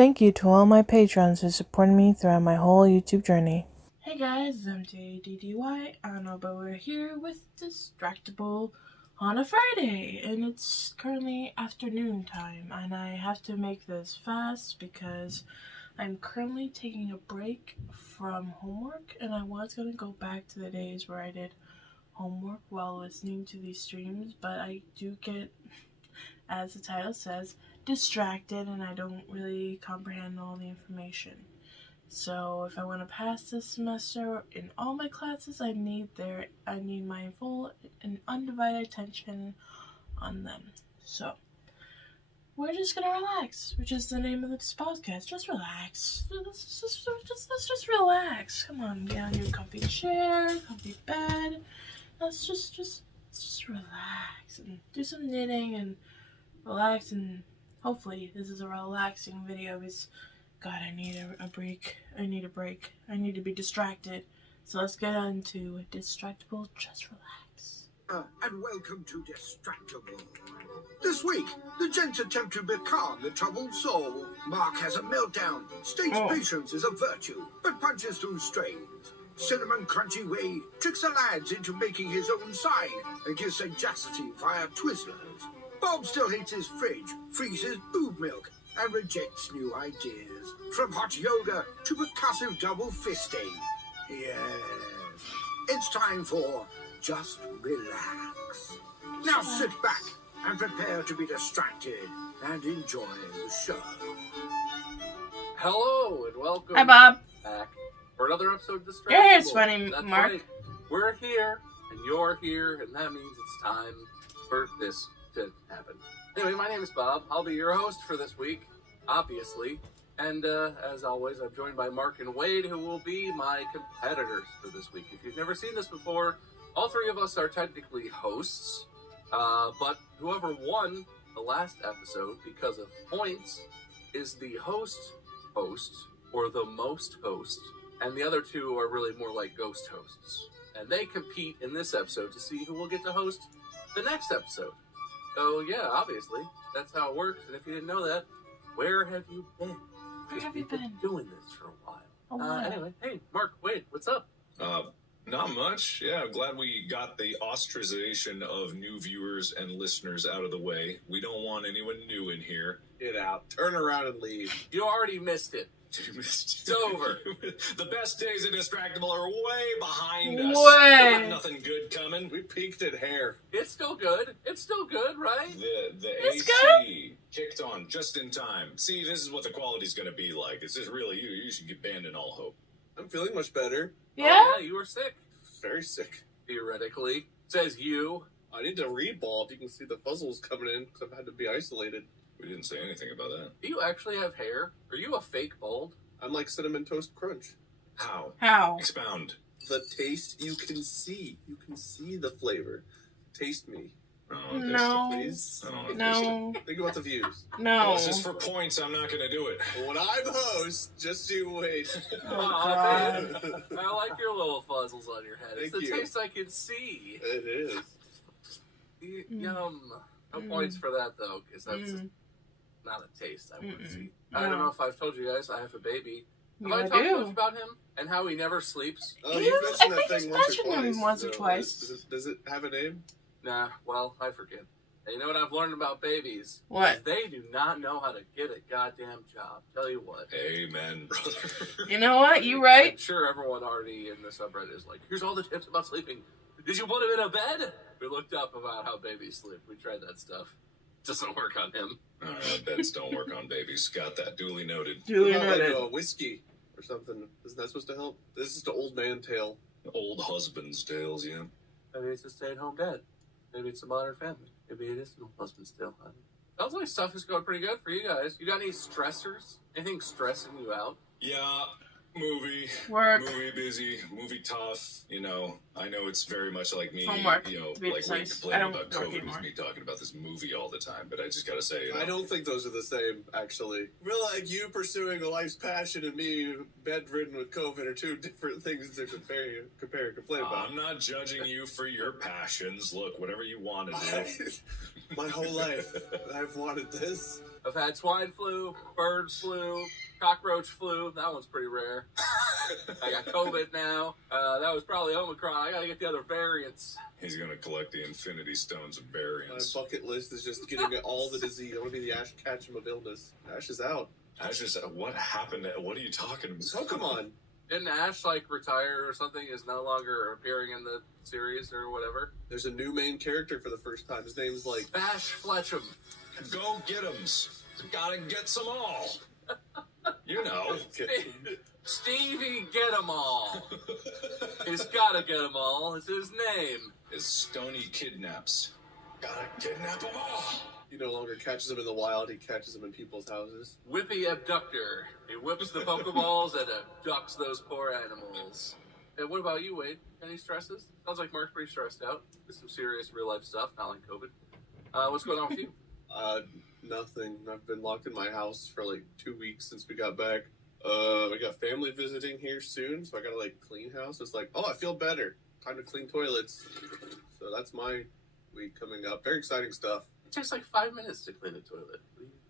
Thank you to all my patrons who supported me throughout my whole YouTube journey. Hey guys, M.A.D.D.Y. I don't know, but we're here with Distractible on a Friday, and it's currently afternoon time, and I have to make this fast because I'm currently taking a break from homework, and I was going to go back to the days where I did homework while listening to these streams, but I do get, as the title says, distracted, and I don't really comprehend all the information. So if I want to pass this semester in all my classes, I need my full and undivided attention on them. So we're just gonna relax, which is the name of this podcast. Just relax. Let's just relax. Come on, get on your comfy chair, comfy bed. Let's just relax and do some knitting and relax, and hopefully this is a relaxing video because God, I need a break. I need a break. I need to be distracted. So let's get on to Distractible. Just relax. And welcome to Distractible. This week, the gents attempt to becalm the troubled soul. Mark has a meltdown, states patience is a virtue, but punches through strains. Cinnamon Crunchy Wade tricks the lads into making his own sign and gives sagacity via Twizzlers. Bob still hates his fridge, freezes boob milk, and rejects new ideas. From hot yoga to percussive double fisting. Yes, it's time for Just Relax. Now sit back and prepare to be distracted and enjoy the show. Hello and welcome Hi, Bob. back for another episode of Distractible. Your hair's funny, That's Mark. Right. We're here and you're here, and that means it's time for this to happen. Anyway, my name is Bob. I'll be your host for this week, obviously. And as always, I'm joined by Mark and Wade, who will be my competitors for this week. If you've never seen this before, all three of us are technically hosts. But whoever won the last episode because of points is the host, or the most host. And the other two are really more like ghost hosts. And they compete in this episode to see who will get to host the next episode. So yeah, obviously, that's how it works. And if you didn't know that, where have you been? Where have you been? Doing this for a while. A while. Anyway, hey, Mark, Wade, what's up? Not much. Yeah, I'm glad we got the ostracization of new viewers and listeners out of the way. We don't want anyone new in here. Get out. Turn around and leave. You already missed it. It's over. The best days of Distractible are way behind us. Way. Got nothing good coming. We peaked at hair. It's still good. It's still good, right? The It's AC kicked on just in time. See, this is what the quality's going to be like. Is this really you? You should abandon all hope. I'm feeling much better. Yeah? Oh, yeah, you were sick. Very sick. Theoretically. Says you. I need to rebald. You can see the fuzzles coming in because I've had to be isolated. We didn't say anything about that. Do you actually have hair? Are you a fake bald? I'm like Cinnamon Toast Crunch. How? How? Expound. The taste you can see. You can see the flavor. Taste me. Oh, No. Please. I don't want to No. Think about the views. No. This is for points. I'm not going to do it. When I'm host, just you wait. Oh, man. God. I like your little fuzzles on your head. It's Thank the you. taste I can see. It is. Yum. No points for that, though, because that's not a taste I want to see. I don't No. know if I've told you guys, I have a baby. Have Yeah, I I talked do. much about him and how he never sleeps? Oh, You- you've mentioned I that think thing you've once or mentioned him twice. once or So, twice. Does it have a name? Nah, well, I forget. And you know what I've learned about babies? What? Is they do not know how to get a goddamn job. Tell you what. Amen, brother. You know what? You I'm right? sure everyone already in the subreddit is like, here's all the tips about sleeping. Did you put him in a bed? We looked up about how babies sleep. We tried that stuff. Doesn't work on him. All right, beds don't work on babies. Got that duly noted. Duly What about, noted. like whiskey or something. Isn't that supposed to help? This is the old man tale. Old husband's tales, yeah. Maybe it's a stay-at-home dad. Maybe it's a modern family. Maybe it is an old husband's tale. Sounds like stuff is going pretty good for you guys. You got any stressors? Anything stressing you out? Yeah, Work. Movie busy, movie tough. You know, I know it's very much like me. Homework, You know, to be like when precise. I complaining don't about work COVID anymore. is me talking about this movie all the time. But I just gotta say, you know, I don't think those are the same, actually. I feel like you pursuing a life's passion and me bedridden with COVID are two different things to compare and complain about. I'm not judging you for your passions. Look, whatever you want to do. My whole life, I've wanted this. I've had swine flu, bird flu, cockroach flu. That one's pretty rare. I got COVID now. That was probably Omicron. I gotta get the other variants. He's gonna collect the Infinity Stones of My variants. bucket list is just getting all the disease. I want to be the Ash Ketchum of illness. Ash is out. Ash is what happened? What are you talking about? Pokemon. Didn't Ash retire or something? Is no longer appearing in the series or whatever. There's a new main character for the first time. His name's like Ash Fletchum. Go get 'ems. Gotta get some all. You know. Stevie get 'em all. He's gotta get 'em all. It's his name. Is Stony kidnaps. Gotta kidnap them all. He no longer catches them in the wild. He catches them in people's houses. Whippy abductor. He whips the Pokeballs and abducts those poor animals. And what about you, Wade? Any stresses? Sounds like Mark's pretty stressed out. There's some serious real life stuff, not like COVID. What's going on with you? Nothing. I've been locked in my house for like 2 weeks since we got back. We got family visiting here soon, so I gotta like clean house. It's like, oh, I feel better. Time to clean toilets. So that's my week coming up. Very exciting stuff. It takes like 5 minutes to clean a toilet.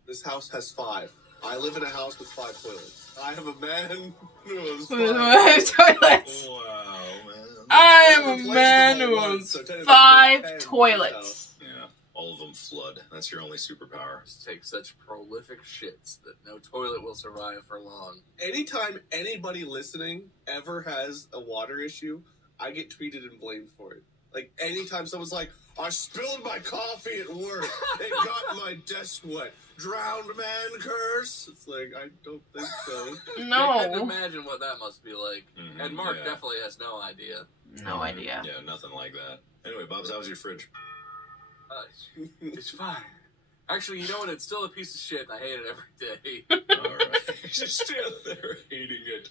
This house has 5. I live in a house with 5 toilets. I have a man who has 5. Toilets. Wow, man. I am a man who owns 5 toilets. Yeah, all of them flood. That's your only superpower. Just take such prolific shits that no toilet will survive for long. Anytime anybody listening ever has a water issue, I get tweeted and blamed for it. Like, anytime someone's like, I spilled my coffee at work. It got my desk wet. Drowned man curse. It's like, I don't think so. I can No. imagine what that must be like. Mhm, And Mark yeah. definitely has no idea. No idea. Yeah, nothing like that. Anyway, Bob's, how was your fridge? It's fine. Actually, you know what? It's still a piece of shit, and I hate it every day. All right. Just stand there hating it.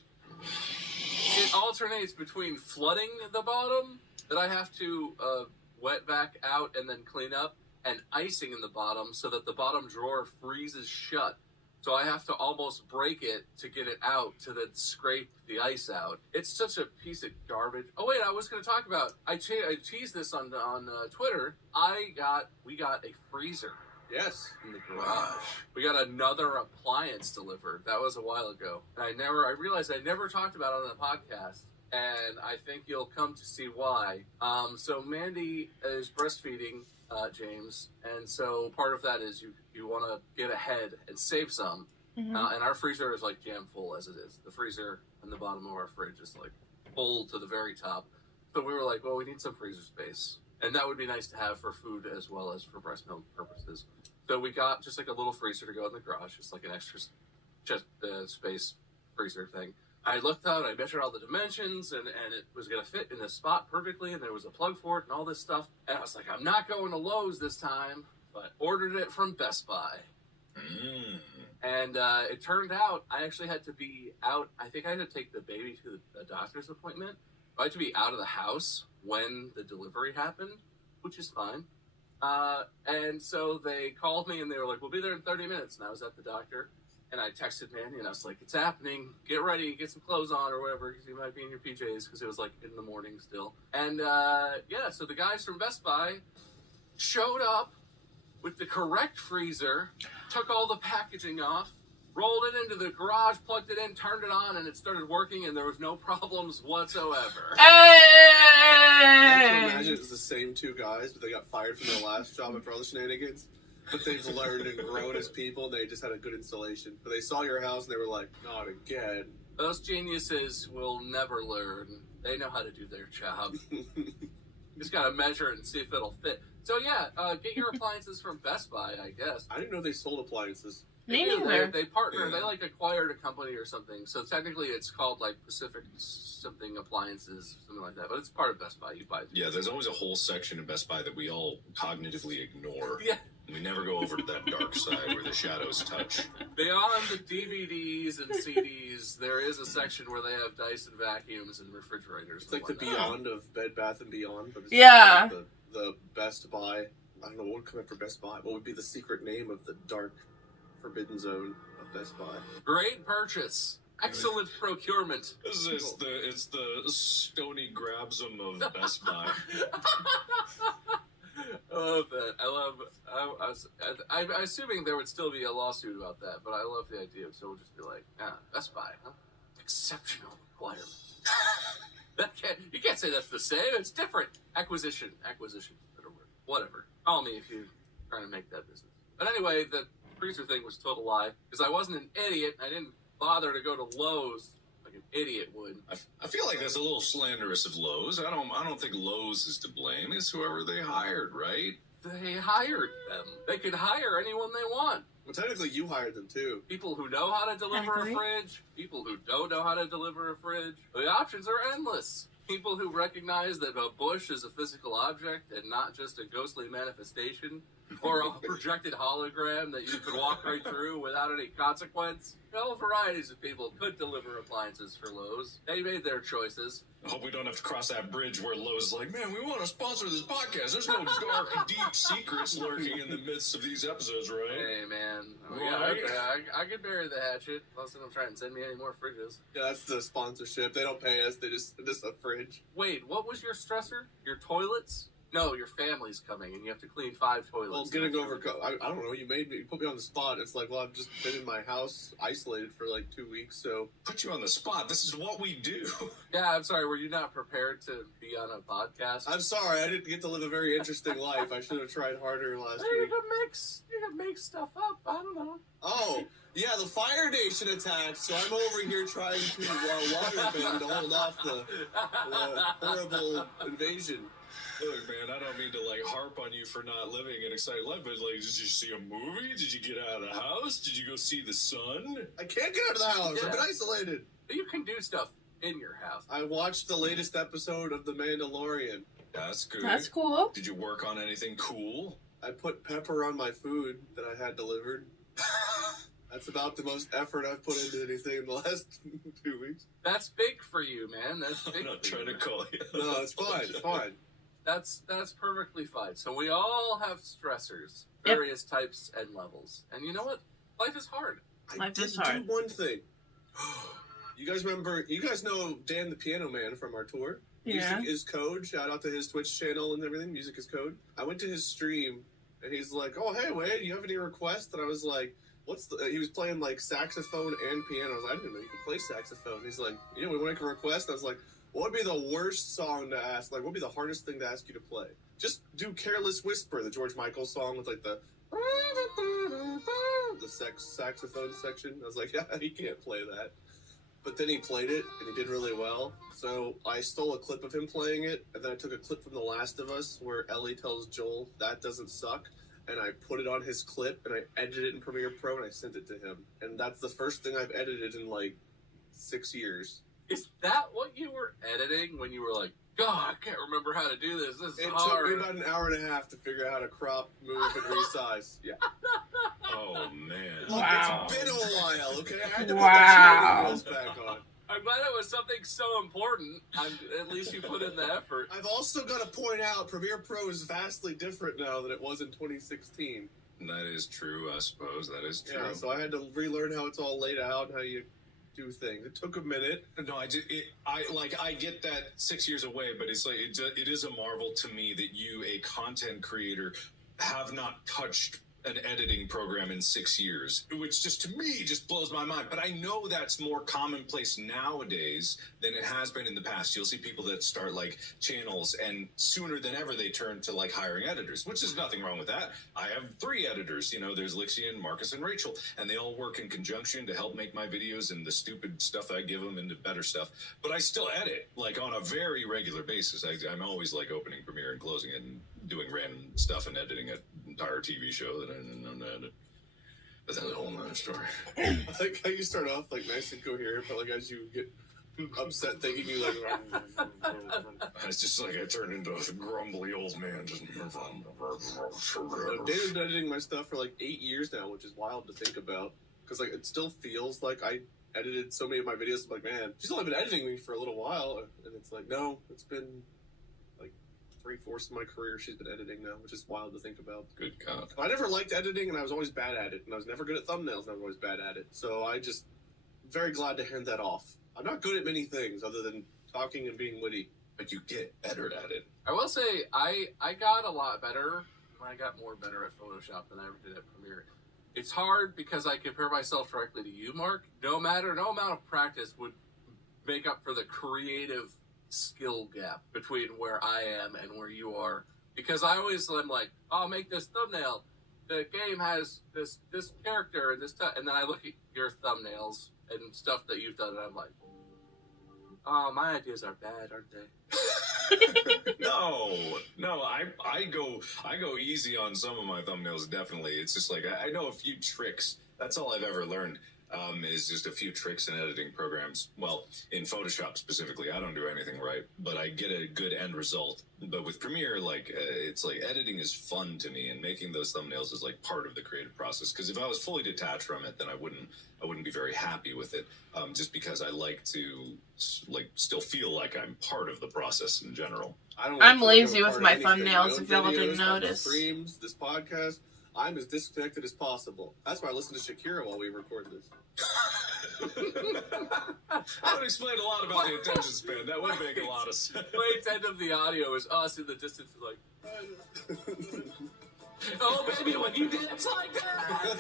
It alternates between flooding the bottom that I have to wet vac out and then clean up, and icing in the bottom so that the bottom drawer freezes shut. So I have to almost break it to get it out to then scrape the ice out. It's such a piece of garbage. Oh wait, I was going to talk about. I teased this on Twitter. We got a freezer Yes. in the garage. We got another appliance delivered. That was a while ago, and I realized I never talked about it on the podcast. And I think you'll come to see why. So Mandy is breastfeeding James, and so part of that is you want to get ahead and save some. Mhm. And our freezer is like jam full as it is. The freezer in the bottom of our fridge is like full to the very top. So we were like, well, we need some freezer space, and that would be nice to have for food as well as for breast milk purposes. So we got just like a little freezer to go in the garage, just like an extra space freezer thing. I looked out, I measured all the dimensions, and it was going to fit in this spot perfectly, and there was a plug for it and all this stuff. And I was like, I'm not going to Lowe's this time, but ordered it from Best Buy. And it turned out I actually had to be out. I think I had to take the baby to a doctor's appointment. I had to be out of the house when the delivery happened, which is fine. And so they called me, and they were like, we'll be there in 30 minutes. And I was at the doctor. And I texted Mandy, and I was like, it's happening. Get ready. Get some clothes on or whatever, because you might be in your PJs, because it was, like, in the morning still. And, yeah, so the guys from Best Buy showed up with the correct freezer, took all the packaging off, rolled it into the garage, plugged it in, turned it on, and it started working, and there was no problems whatsoever. I can Hey! imagine it was the same 2 guys, but they got fired from their last job after all the shenanigans. But they've learned and grown as people, and they just had a good installation. But they saw your house, and they were like, not again. Those geniuses will never learn. They know how to do their job. Just gotta measure it and see if it'll fit. So yeah, get your appliances from Best Buy, I guess. I didn't know they sold appliances. Me do. neither. They partner. Yeah. They like acquired a company or something. So technically, it's called like Pacific something appliances, something like that. But it's part of Best Buy. You buy it. Yeah, there's always a whole section in Best Buy that we all cognitively ignore. Yeah. We never go over to that dark side where the shadows touch. Beyond the DVDs and CDs, there is a section where they have Dyson vacuums and refrigerators. It's like the Beyond of Bed Bath & Beyond, but it's Yeah. like the Best Buy. I don't know what would come after Best Buy. What would be the secret name of the dark, forbidden zone of Best Buy? Great purchase. Excellent procurement. It's the Stony Grabsum of Best Buy. I love that. I'm assuming there would still be a lawsuit about that, but I love the idea of someone just be like, Best Buy, huh? Exceptional requirement. You can't say that's the same. It's different. Acquisition. Better word. Whatever. Call me if you're trying to make that business. But anyway, the freezer thing was a total lie because I wasn't an idiot. I didn't bother to go to Lowe's like an idiot would. I feel like that's a little slanderous of Lowe's. I don't think Lowe's is to blame. It's whoever they hired, right? They hired them. They could hire anyone they want. Well, technically, you hired them too. People who know how to deliver a Technically. fridge, people who don't know how to deliver a fridge. The options are endless. People who recognize that a bush is a physical object and not just a ghostly manifestation or a projected hologram that you could walk right through without any consequence. All varieties of people could deliver appliances for Lowe's. They made their choices. I hope we don't have to cross that bridge where Lowe's is like, man, we want to sponsor this podcast. There's no dark, deep secrets lurking in the midst of these episodes, right? Hey, man. Right. I could bury the hatchet. Plus, they don't try and send me any more fridges. Yeah, that's the sponsorship. They don't pay us. They just a fridge. Wait, what was your stressor? Your toilets? No, your family's coming, and you have to clean 5 toilets. Well, getting over. I don't know. You put me on the spot. It's like, well, I've just been in my house isolated for like 2 weeks, so. Put you on the spot. This is what we do. Yeah, I'm sorry. Were you not prepared to be on a podcast? I'm sorry. I didn't get to live a very interesting life. I should have tried harder last You week. can make stuff up. I don't know. Oh, yeah, the Fire Nation attacked, so I'm over here trying to water bend to hold off the horrible invasion. Look, man, I don't mean to harp on you for not living an exciting life, but did you see a movie? Did you get out of the house? Did you go see the sun? I can't get out of the house. Yeah. I've been isolated. You can do stuff in your house. I watched the latest episode of The Mandalorian. That's good. That's cool. Did you work on anything cool? I put pepper on my food that I had delivered. That's about the most effort I've put into anything in the last 2 weeks. That's big for you, man. That's big. I'm not for trying you. to call you. No, it's fine. It's fine. That's perfectly fine. So we all have stressors, Yep. various types and levels. And you know what? Life is hard. I Life did is hard. do one thing. You guys know Dan the Piano Man from our tour? Yeah. Music is Code. Shout out to his Twitch channel and everything. Music is Code. I went to his stream and he's like, "Oh, hey, Wade, do you have any requests?" And I was like, he was playing saxophone and piano. I was like, I didn't know you could play saxophone. He's like, we want to make a request. And I was like, what would be the worst song to ask? What would be the hardest thing to ask you to play? Just do Careless Whisper, the George Michael song with the saxophone section. I was like, yeah, he can't play that. But then he played it, and he did really well. So I stole a clip of him playing it, and then I took a clip from The Last of Us where Ellie tells Joel, that doesn't suck. And I put it on his clip, and I edited it in Premiere Pro, and I sent it to him. And that's the first thing I've edited in 6 years. Is that what you were editing when you were like, God, I can't remember how to do this. This is It hard. took me about an hour and a half to figure out how to crop, move, and resize. Yeah. Oh, man. Look, Wow. it's been a while, okay? I had to Wow. put the cheerleading back on. I'm glad it was something so important. At least you put in the effort. I've also got to point out, Premiere Pro is vastly different now than it was in 2016. That is true, I suppose. That is true. Yeah, so I had to relearn how it's all laid out, how you do things. It took a minute. No, I get that 6 years away, but it's it is a marvel to me that you, a content creator, have not touched an editing program in 6 years, which just to me just blows my mind. But I know that's more commonplace nowadays than it has been in the past. You'll see people that start channels, and sooner than ever they turn to hiring editors, which is nothing wrong with that. I have 3 editors. There's Lixie and Marcus and Rachel, and they all work in conjunction to help make my videos and the stupid stuff I give them into better stuff. But I still edit on a very regular basis. I'm always opening Premiere and closing it and doing random stuff and editing an entire TV show that I didn't know to edit. But that's a whole nother story. I like how you start off like nice and coherent, but like as you get upset thinking, you like. It's just like I turned into a grumbly old man. David's been editing my stuff for like 8 years now, which is wild to think about. Because like it still feels like I edited so many of my videos. I'm like, man, she's only been editing me for a little while, and it's like, no, it's been like 3/4 of my career she's been editing now, which is wild to think about. Good God. I never liked editing, and I was always bad at it, and I was never good at thumbnails, and I was always bad at it. So I just very glad to hand that off. I'm not good at many things other than talking and being witty, but you get better at it. I will say I got a lot better. I got more better at Photoshop than I ever did at Premiere. It's hard because I compare myself directly to you, Mark. No amount of practice would make up for the creative skill gap between where I am and where you are. Because I'm like, I'll make this thumbnail. The game has this character and this and then I look at your thumbnails and stuff that you've done, and I'm like, oh, my ideas are bad, aren't they? No, I go easy on some of my thumbnails, definitely. It's just like I know a few tricks. That's all I've ever learned. Is just a few tricks in editing programs. Well, in Photoshop specifically, I don't do anything right, but I get a good end result. But with Premiere, like it's like editing is fun to me, and making those thumbnails is like part of the creative process. Because if I was fully detached from it, then I wouldn't be very happy with it. Just because I like to still feel like I'm part of the process in general. I'm lazy with my thumbnails. If y'all didn't notice, streams, this podcast. I'm as disconnected as possible. That's why I listen to Shakira while we record this. That would explain a lot about the attention span. That would make a lot of sense. The end of the audio is us in the distance, like, oh, baby, when you did it like that.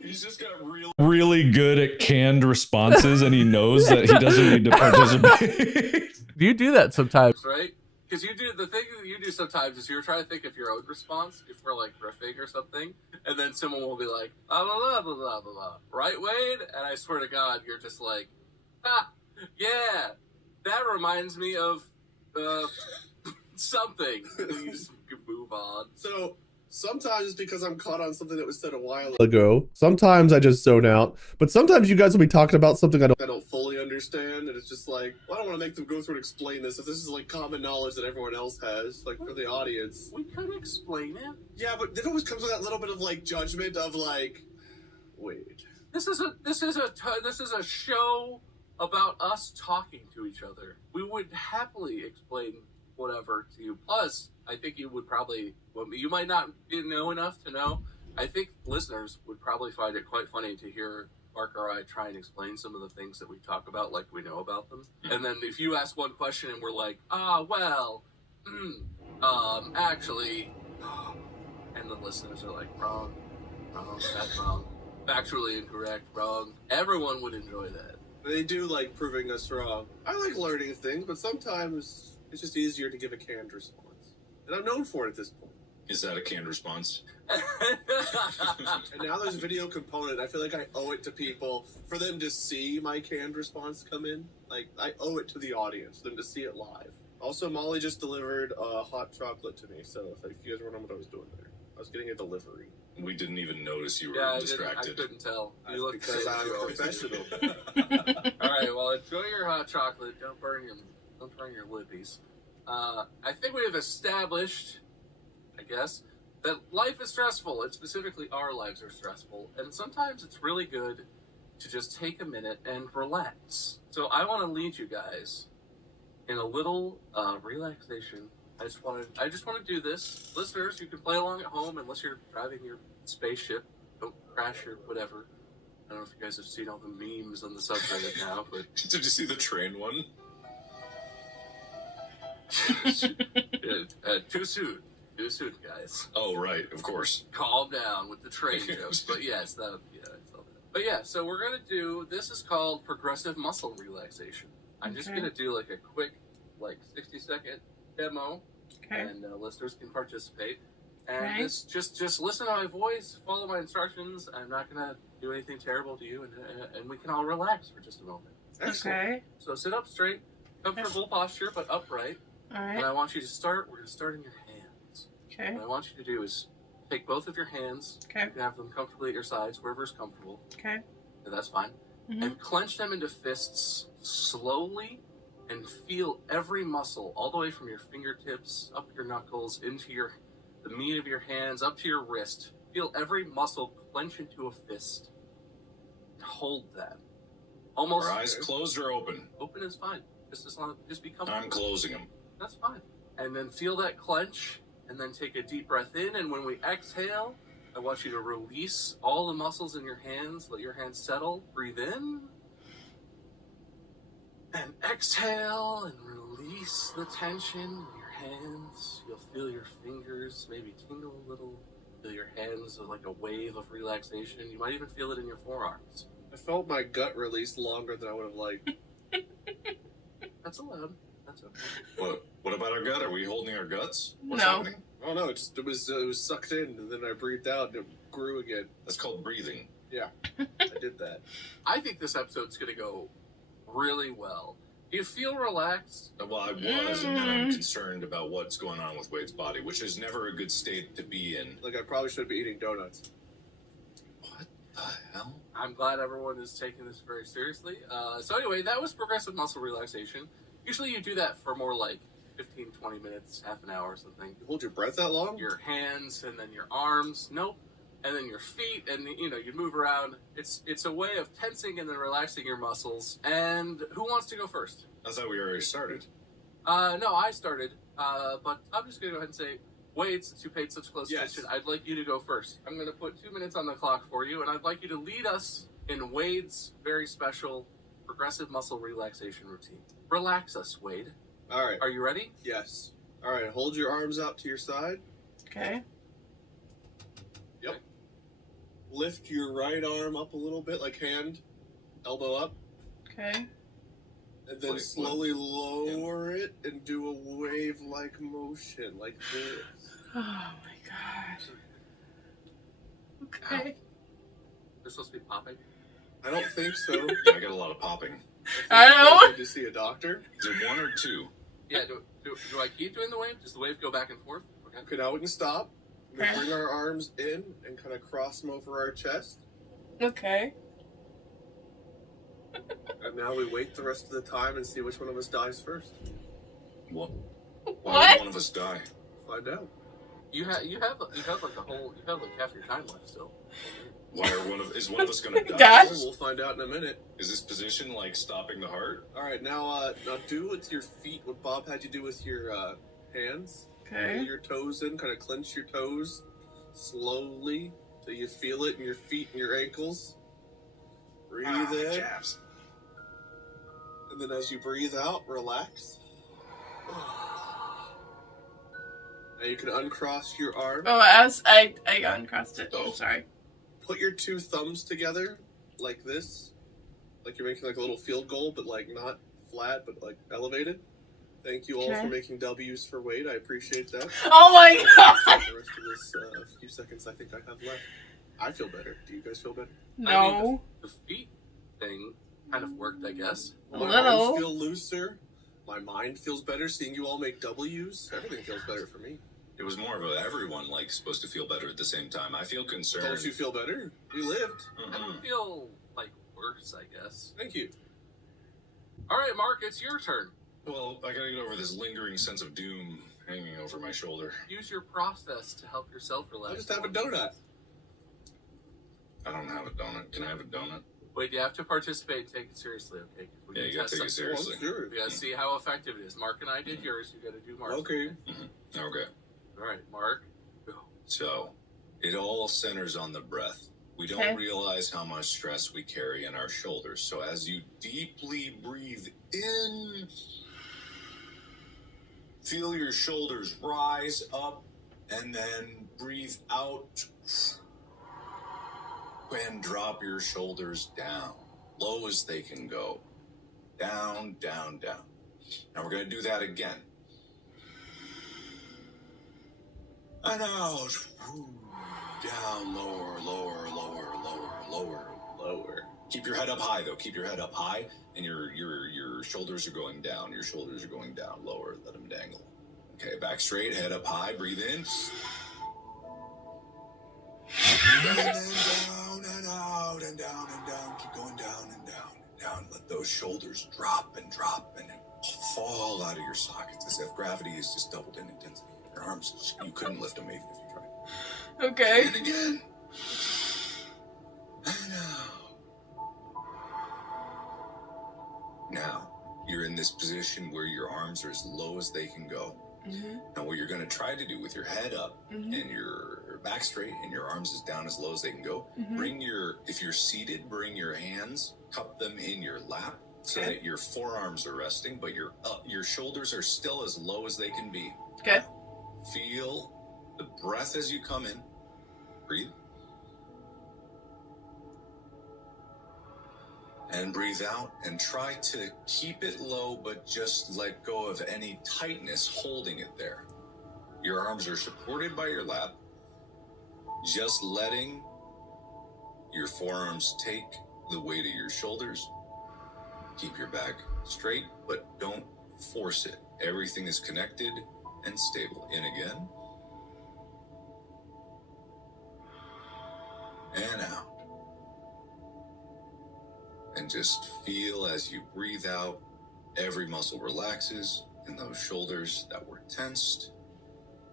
He's just got really good at canned responses, and he knows that he doesn't need to participate. You do that sometimes, right? Because you do the thing that you do sometimes is you're trying to think of your own response if we're like riffing or something, and then someone will be like, blah blah blah blah blah blah, right, Wade? And I swear to God, you're just like, yeah, that reminds me of something. And you just move on. So sometimes it's because I'm caught on something that was said a while ago. Sometimes I just zone out. But sometimes you guys will be talking about something I don't fully understand, and it's just like, well, I don't want to make them go through and explain this if this is like common knowledge that everyone else has, like for the audience. We could explain it. Yeah, but it always comes with that little bit of like judgment of like, wait. This is a show about us talking to each other. We would happily explain whatever to you. Plus, I think you would probably, you might not know enough to know. I think listeners would probably find it quite funny to hear Mark or I try and explain some of the things that we talk about like we know about them. And then if you ask one question and we're like, actually, and the listeners are like, wrong, that's wrong, factually incorrect, wrong. Everyone would enjoy that. They do like proving us wrong. I like learning things, but sometimes it's just easier to give a canned response. And I'm known for it at this point. Is that a canned response? And now there's a video component. I feel like I owe it to people for them to see my canned response come in. Like, I owe it to the audience, them to see it live. Also, Molly just delivered hot chocolate to me, so if you guys wondering what I was doing there. I was getting a delivery. We didn't even notice you were distracted. I couldn't tell. You look because I'm professional. All right, well, enjoy your hot chocolate. Don't burn your lippies. I think we have established, I guess, that life is stressful, and specifically our lives are stressful, and sometimes it's really good to just take a minute and relax. So I want to lead you guys in a little relaxation. I just want to do this. Listeners, you can play along at home unless you're driving your spaceship. Don't crash your whatever. I don't know if you guys have seen all the memes on the subreddit now, but did you see the train one? Too soon, guys. Oh, right, of course. Calm down with the train jokes. But yes, I saw that. But yeah, so we're gonna do. This is called progressive muscle relaxation. I'm just gonna do like a quick, 60-second demo, and listeners can participate. And this just listen to my voice, follow my instructions. I'm not gonna do anything terrible to you, and we can all relax for just a moment. Excellent. Okay. So sit up straight, comfortable posture, but upright. All right. And I want you to start. We're gonna start in your hands. Okay. What I want you to do is take both of your hands. Okay. You can have them comfortably at your sides, wherever's comfortable. Okay. Yeah, that's fine. And clench them into fists slowly and feel every muscle all the way from your fingertips up your knuckles into the meat of your hands up to your wrist. Feel every muscle clench into a fist. Hold that. Almost. Are eyes closed or open? Open is fine. Just be comfortable. I'm closing them. That's fine. And then feel that clench, and then take a deep breath in. And when we exhale, I want you to release all the muscles in your hands. Let your hands settle. Breathe in. And exhale and release the tension in your hands. You'll feel your fingers maybe tingle a little. Feel your hands like a wave of relaxation. You might even feel it in your forearms. I felt my gut release longer than I would have liked. That's allowed. That's okay. What about our gut? Are we holding our guts? What's No. happening? Oh no, it was sucked in and then I breathed out and it grew again. That's called breathing. Yeah, I did that. I think this episode's going to go really well. Do you feel relaxed? Well, I was, and then I'm concerned about what's going on with Wade's body, which is never a good state to be in. Like I probably should be eating donuts. What the hell? I'm glad everyone is taking this very seriously. So anyway, that was progressive muscle relaxation. Usually you do that for more like 15, 20 minutes, half an hour or something. You hold your breath that long? Your hands and then your arms. Nope. And then your feet, and you move around. It's a way of tensing and then relaxing your muscles. And who wants to go first? I thought we already started. No, I started. But I'm just gonna go ahead and say, Wade, since you paid such close Yes. attention, I'd like you to go first. I'm gonna put 2 minutes on the clock for you, and I'd like you to lead us in Wade's very special progressive muscle relaxation routine. Relax us, Wade. All right. Are you ready? Yes. All right. Hold your arms out to your side. Okay. Yep. Lift your right arm up a little bit, like hand, elbow up, Okay. and then Wait, slowly lower it and do a wave-like motion, like this. Oh my god. Okay. They're supposed to be popping. I don't think so. Yeah, I got a lot of popping. I know. Need to see a doctor. Is it one or two? Yeah, do I keep doing the wave? Does the wave go back and forth? Okay. Okay, now we can stop. We Okay. bring our arms in and kind of cross them over our chest. Okay. And now we wait the rest of the time and see which one of us dies first. What? Why What? would one of us die? Find out. You have like half your time left still. Why is one of us gonna die? Gosh. Oh, we'll find out in a minute. Is this position like stopping the heart? All right, now do with your feet what Bob had you do with your hands. Pull Okay. your toes in, kind of clench your toes slowly till you feel it in your feet and your ankles. Breathe in, Jabs. and then as you breathe out, relax. Now you can uncross your arm. Oh, I uncrossed it. I'm sorry. Put your two thumbs together like this, like you're making like a little field goal, but like not flat, but like elevated. Thank you all Okay. for making W's for Wade. I appreciate that. Oh my god. The rest of this few seconds I think I have left. I feel better. Do you guys feel better? No. The feet thing kind of worked, I guess. A My little. arms feel looser. My mind feels better. Seeing you all make W's, everything feels better for me. It was more of a everyone like supposed to feel better at the same time. I feel concerned. Don't you feel better? We lived. I don't feel like worse, I guess. Thank you. All right, Mark, it's your turn. Well, I gotta get over this lingering sense of doom hanging over my shoulder. Use your process to help yourself relax. I'll just have a donut. I don't have a donut. Can I have a donut? Wait, you have to participate. Take it seriously, okay? 'Cause we're Yeah, gonna you gotta test take it something. seriously. Oh, sure. We gotta see how effective it is. Mark and I did yours. You gotta do Mark. Okay. Okay. All right, Mark. Go. So, it all centers on the breath. We don't Okay. realize how much stress we carry in our shoulders. So as you deeply breathe in, feel your shoulders rise up, and then breathe out. And drop your shoulders down, low as they can go. Down, down, down. Now we're going to do that again. And out. Down, lower, lower, lower, lower, lower, lower. Keep your head up high, though. Keep your head up high, and your shoulders are going down. Your shoulders are going down, lower. Let them dangle. Okay, back straight, head up high. Breathe in. And then down and out and down and down. Keep going down and down and down. Let those shoulders drop and fall out of your sockets as if gravity is just doubled in intensity. Your arms, you couldn't lift them even if you tried. Okay. And again. And out. Now, you're in this position where your arms are as low as they can go. Now, what you're going to try to do with your head up and your back straight and your arms as down as low as they can go, if you're seated, bring your hands, cup them in your lap so that your forearms are resting, but your shoulders are still as low as they can be. Okay. Feel the breath as you come in. Breathe. And breathe out and try to keep it low, but just let go of any tightness holding it there. Your arms are supported by your lap. Just letting your forearms take the weight of your shoulders. Keep your back straight, but don't force it. Everything is connected and stable. In again. And out. And just feel as you breathe out, every muscle relaxes in those shoulders that were tensed.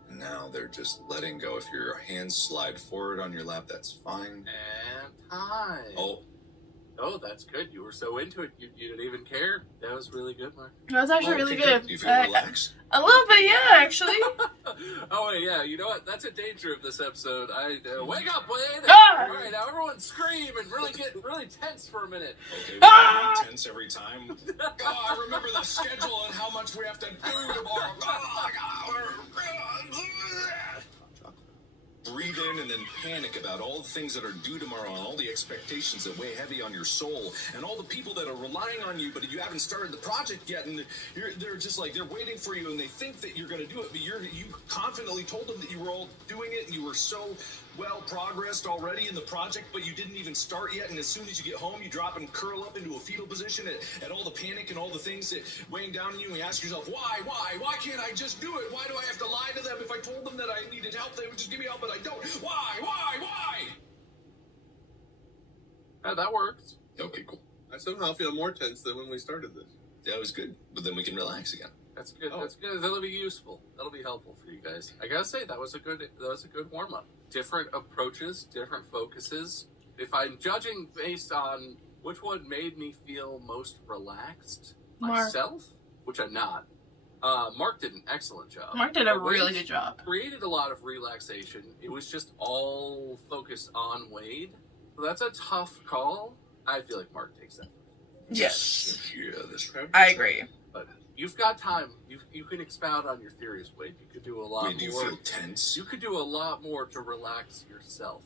And now they're just letting go. If your hands slide forward on your lap, that's fine. And time. Oh, that's good. You were so into it, you didn't even care. That was really good, Mark. That was actually really good. Do you feel relaxed? A little bit, yeah, actually. Oh, wait, yeah. You know what? That's a danger of this episode. Wake up, Wade! Ah! All right, now everyone scream and really get really tense for a minute. Okay, we're be tense every time. I remember the schedule and how much we have to do tomorrow. Breathe in and then panic about all the things that are due tomorrow and all the expectations that weigh heavy on your soul and all the people that are relying on you, but you haven't started the project yet, and they're just like, they're waiting for you and they think that you're going to do it, but you confidently told them that you were all doing it and you were so well progressed already in the project, but you didn't even start yet, and as soon as you get home, you drop and curl up into a fetal position at all the panic and all the things that weighing down on you, and you ask yourself, why can't I just do it? Why do I have to lie to them? If I told them that I needed help, they would just give me help, but I don't. Why? That works. Okay, cool. I somehow feel more tense than when we started this. That was good, but then we can relax again. That's good. Oh. That's good. That'll be useful. That'll be helpful for you guys. I gotta say that was a good warm up. Different approaches, different focuses. If I'm judging based on which one made me feel most relaxed, myself, which I'm not. Mark did an excellent job. Mark did a really good job. Created a lot of relaxation. It was just all focused on Wade. So that's a tough call. I feel like Mark takes that. Yes. Yeah, that's right. I agree. But you've got time. You can expound on your theories, Wade. You could do a lot more. Wait, do you feel tense? You could do a lot more to relax yourself.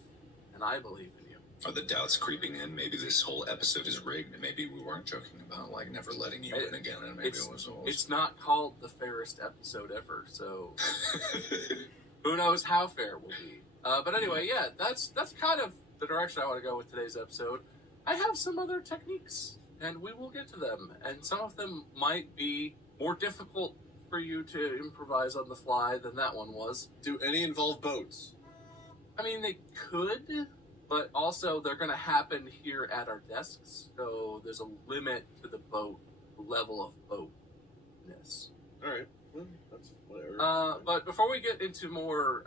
And I believe in you. Are the doubts creeping in? Maybe this whole episode is rigged, and maybe we weren't joking about, like, never letting you in again, and maybe it was always... It's not called the fairest episode ever, so... who knows how fair it will be. But anyway, yeah, that's kind of the direction I want to go with today's episode. I have some other techniques, and we will get to them. And some of them might be more difficult for you to improvise on the fly than that one was. Do any involve boats? I mean, they could... but also, they're going to happen here at our desks, so there's a limit to the level of boatness. All right, well, that's whatever. But before we get into more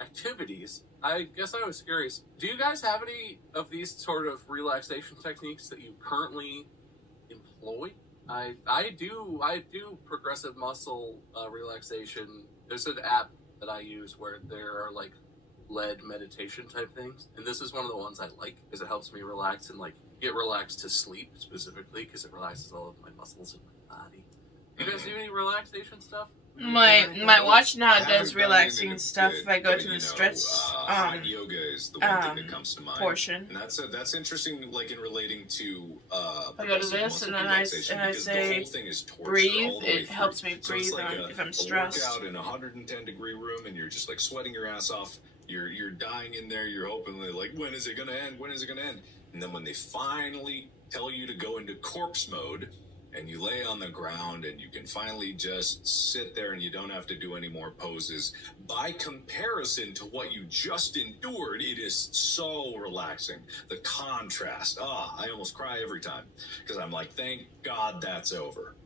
activities, I guess I was curious, do you guys have any of these sort of relaxation techniques that you currently employ? I do progressive muscle relaxation. There's an app that I use where there are, like, led meditation type things, and this is one of the ones I like because it helps me relax and like get relaxed to sleep specifically because it relaxes all of my muscles in my body. Do you guys do any relaxation stuff? My watch now does relaxing stuff if I go to the stretch hot yoga is the one thing that comes to mind. Portion. And that's interesting, like in relating to I go to this and then I say breathe. It helps me breathe if I'm stressed. Workout in a 110-degree room and you're just like sweating your ass off. You're dying in there. You're hoping like, when is it gonna end? When is it gonna end? And then when they finally tell you to go into corpse mode, and you lay on the ground and you can finally just sit there and you don't have to do any more poses. By comparison to what you just endured, it is so relaxing. The contrast, I almost cry every time because I'm like, thank God that's over.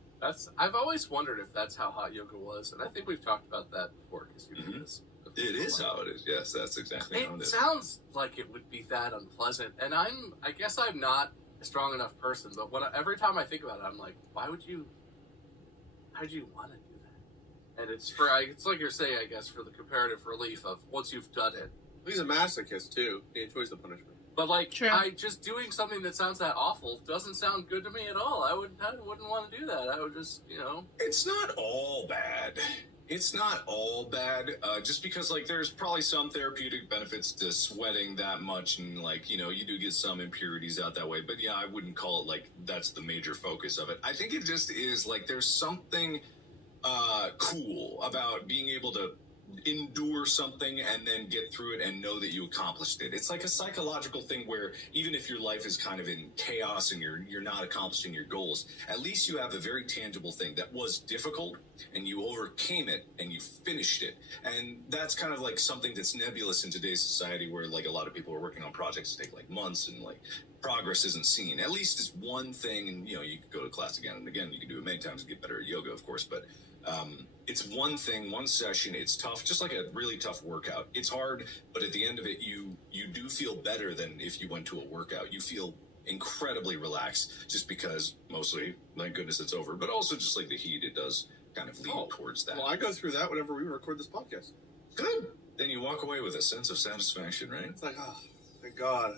I've always wondered if that's how hot yoga was, and I think we've talked about that before because you do this. It is how it is. Yes, that's exactly how it is. It sounds like it would be that unpleasant, and I guess I'm not a strong enough person, but every time I think about it, I'm like, why'd you want to do that? And it's like you're saying, I guess, for the comparative relief of once you've done it. He's a masochist too. He enjoys the punishment. But like, just doing something that sounds that awful doesn't sound good to me at all. I wouldn't want to do that. I would just, It's not all bad. It's not all bad. Just because like there's probably some therapeutic benefits to sweating that much, and like you do get some impurities out that way. But yeah, I wouldn't call it like that's the major focus of it. I think it just is like there's something cool about being able to endure something and then get through it and know that you accomplished it. It's like a psychological thing where even if your life is kind of in chaos and you're not accomplishing your goals, at least you have a very tangible thing that was difficult and you overcame it and you finished it. And that's kind of like something that's nebulous in today's society where like a lot of people are working on projects that take like months and like progress isn't seen. At least it's one thing, and you can go to class again and again. You can do it many times and get better at yoga, of course, but it's one thing, one session. It's tough, just like a really tough workout. It's hard, but at the end of it, you do feel better than if you went to a workout. You feel incredibly relaxed just because mostly, thank goodness it's over, but also just like the heat, it does kind of lead towards that. Well, I go through that whenever we record this podcast. Good. Then you walk away with a sense of satisfaction, right? It's like, thank God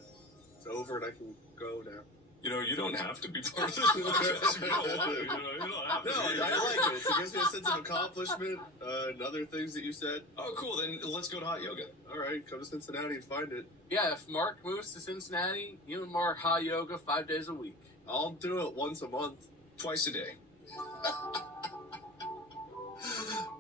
it's over and I can go now. You don't have to be part of this podcast. You don't want to. You don't have to. No, I like it. It gives me a sense of accomplishment and other things that you said. Oh, cool. Then let's go to hot yoga. All right, come to Cincinnati and find it. Yeah, if Mark moves to Cincinnati, you and Mark hot yoga 5 days a week. I'll do it once a month. Twice a day.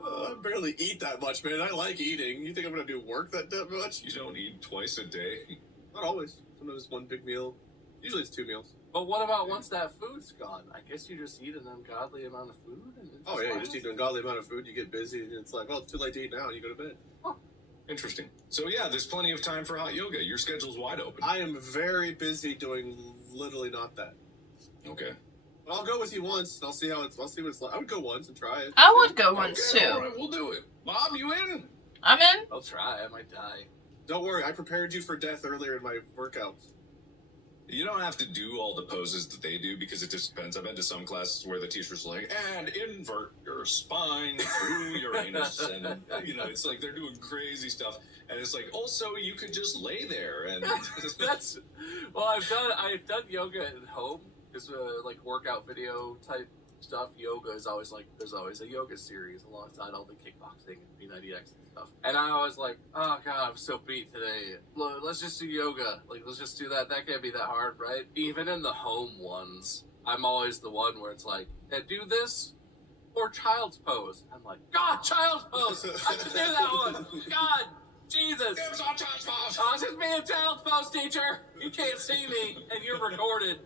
I barely eat that much, man. I like eating. You think I'm going to do work that much? You don't eat twice a day? Not always. Sometimes it's one big meal. Usually it's 2 meals. But what about once that food's gone? I guess you just eat an ungodly amount of food? And you just eat an ungodly amount of food, you get busy, and it's like, well, it's too late to eat now, and you go to bed. Huh. Interesting. So yeah, there's plenty of time for hot yoga. Your schedule's wide open. I am very busy doing literally not that. Okay. But I'll go with you once, and I'll see what it's like. I would go once and try it. I would go once too. All right, we'll do it. Mom, you in? I'm in. I'll try. I might die. Don't worry, I prepared you for death earlier in my workouts. You don't have to do all the poses that they do because it just depends. I've been to some classes where the teacher's like, and invert your spine through your anus. And, it's like they're doing crazy stuff. And it's like, also, you could just lay there. And I've done yoga at home. It's like workout video type stuff. Yoga is always like, there's always a yoga series alongside all the kickboxing and M.A.D.D.Y and stuff. And I always like, oh God, I'm so beat today. Let's just do yoga. Like, let's just do that. That can't be that hard, right? Even in the home ones, I'm always the one where it's like, yeah, do this or child's pose. I'm like, God, child's pose. I can do that one. God, Jesus. It was on child's pose. Oh, it's just me and child's pose, teacher. You can't see me and you're recorded.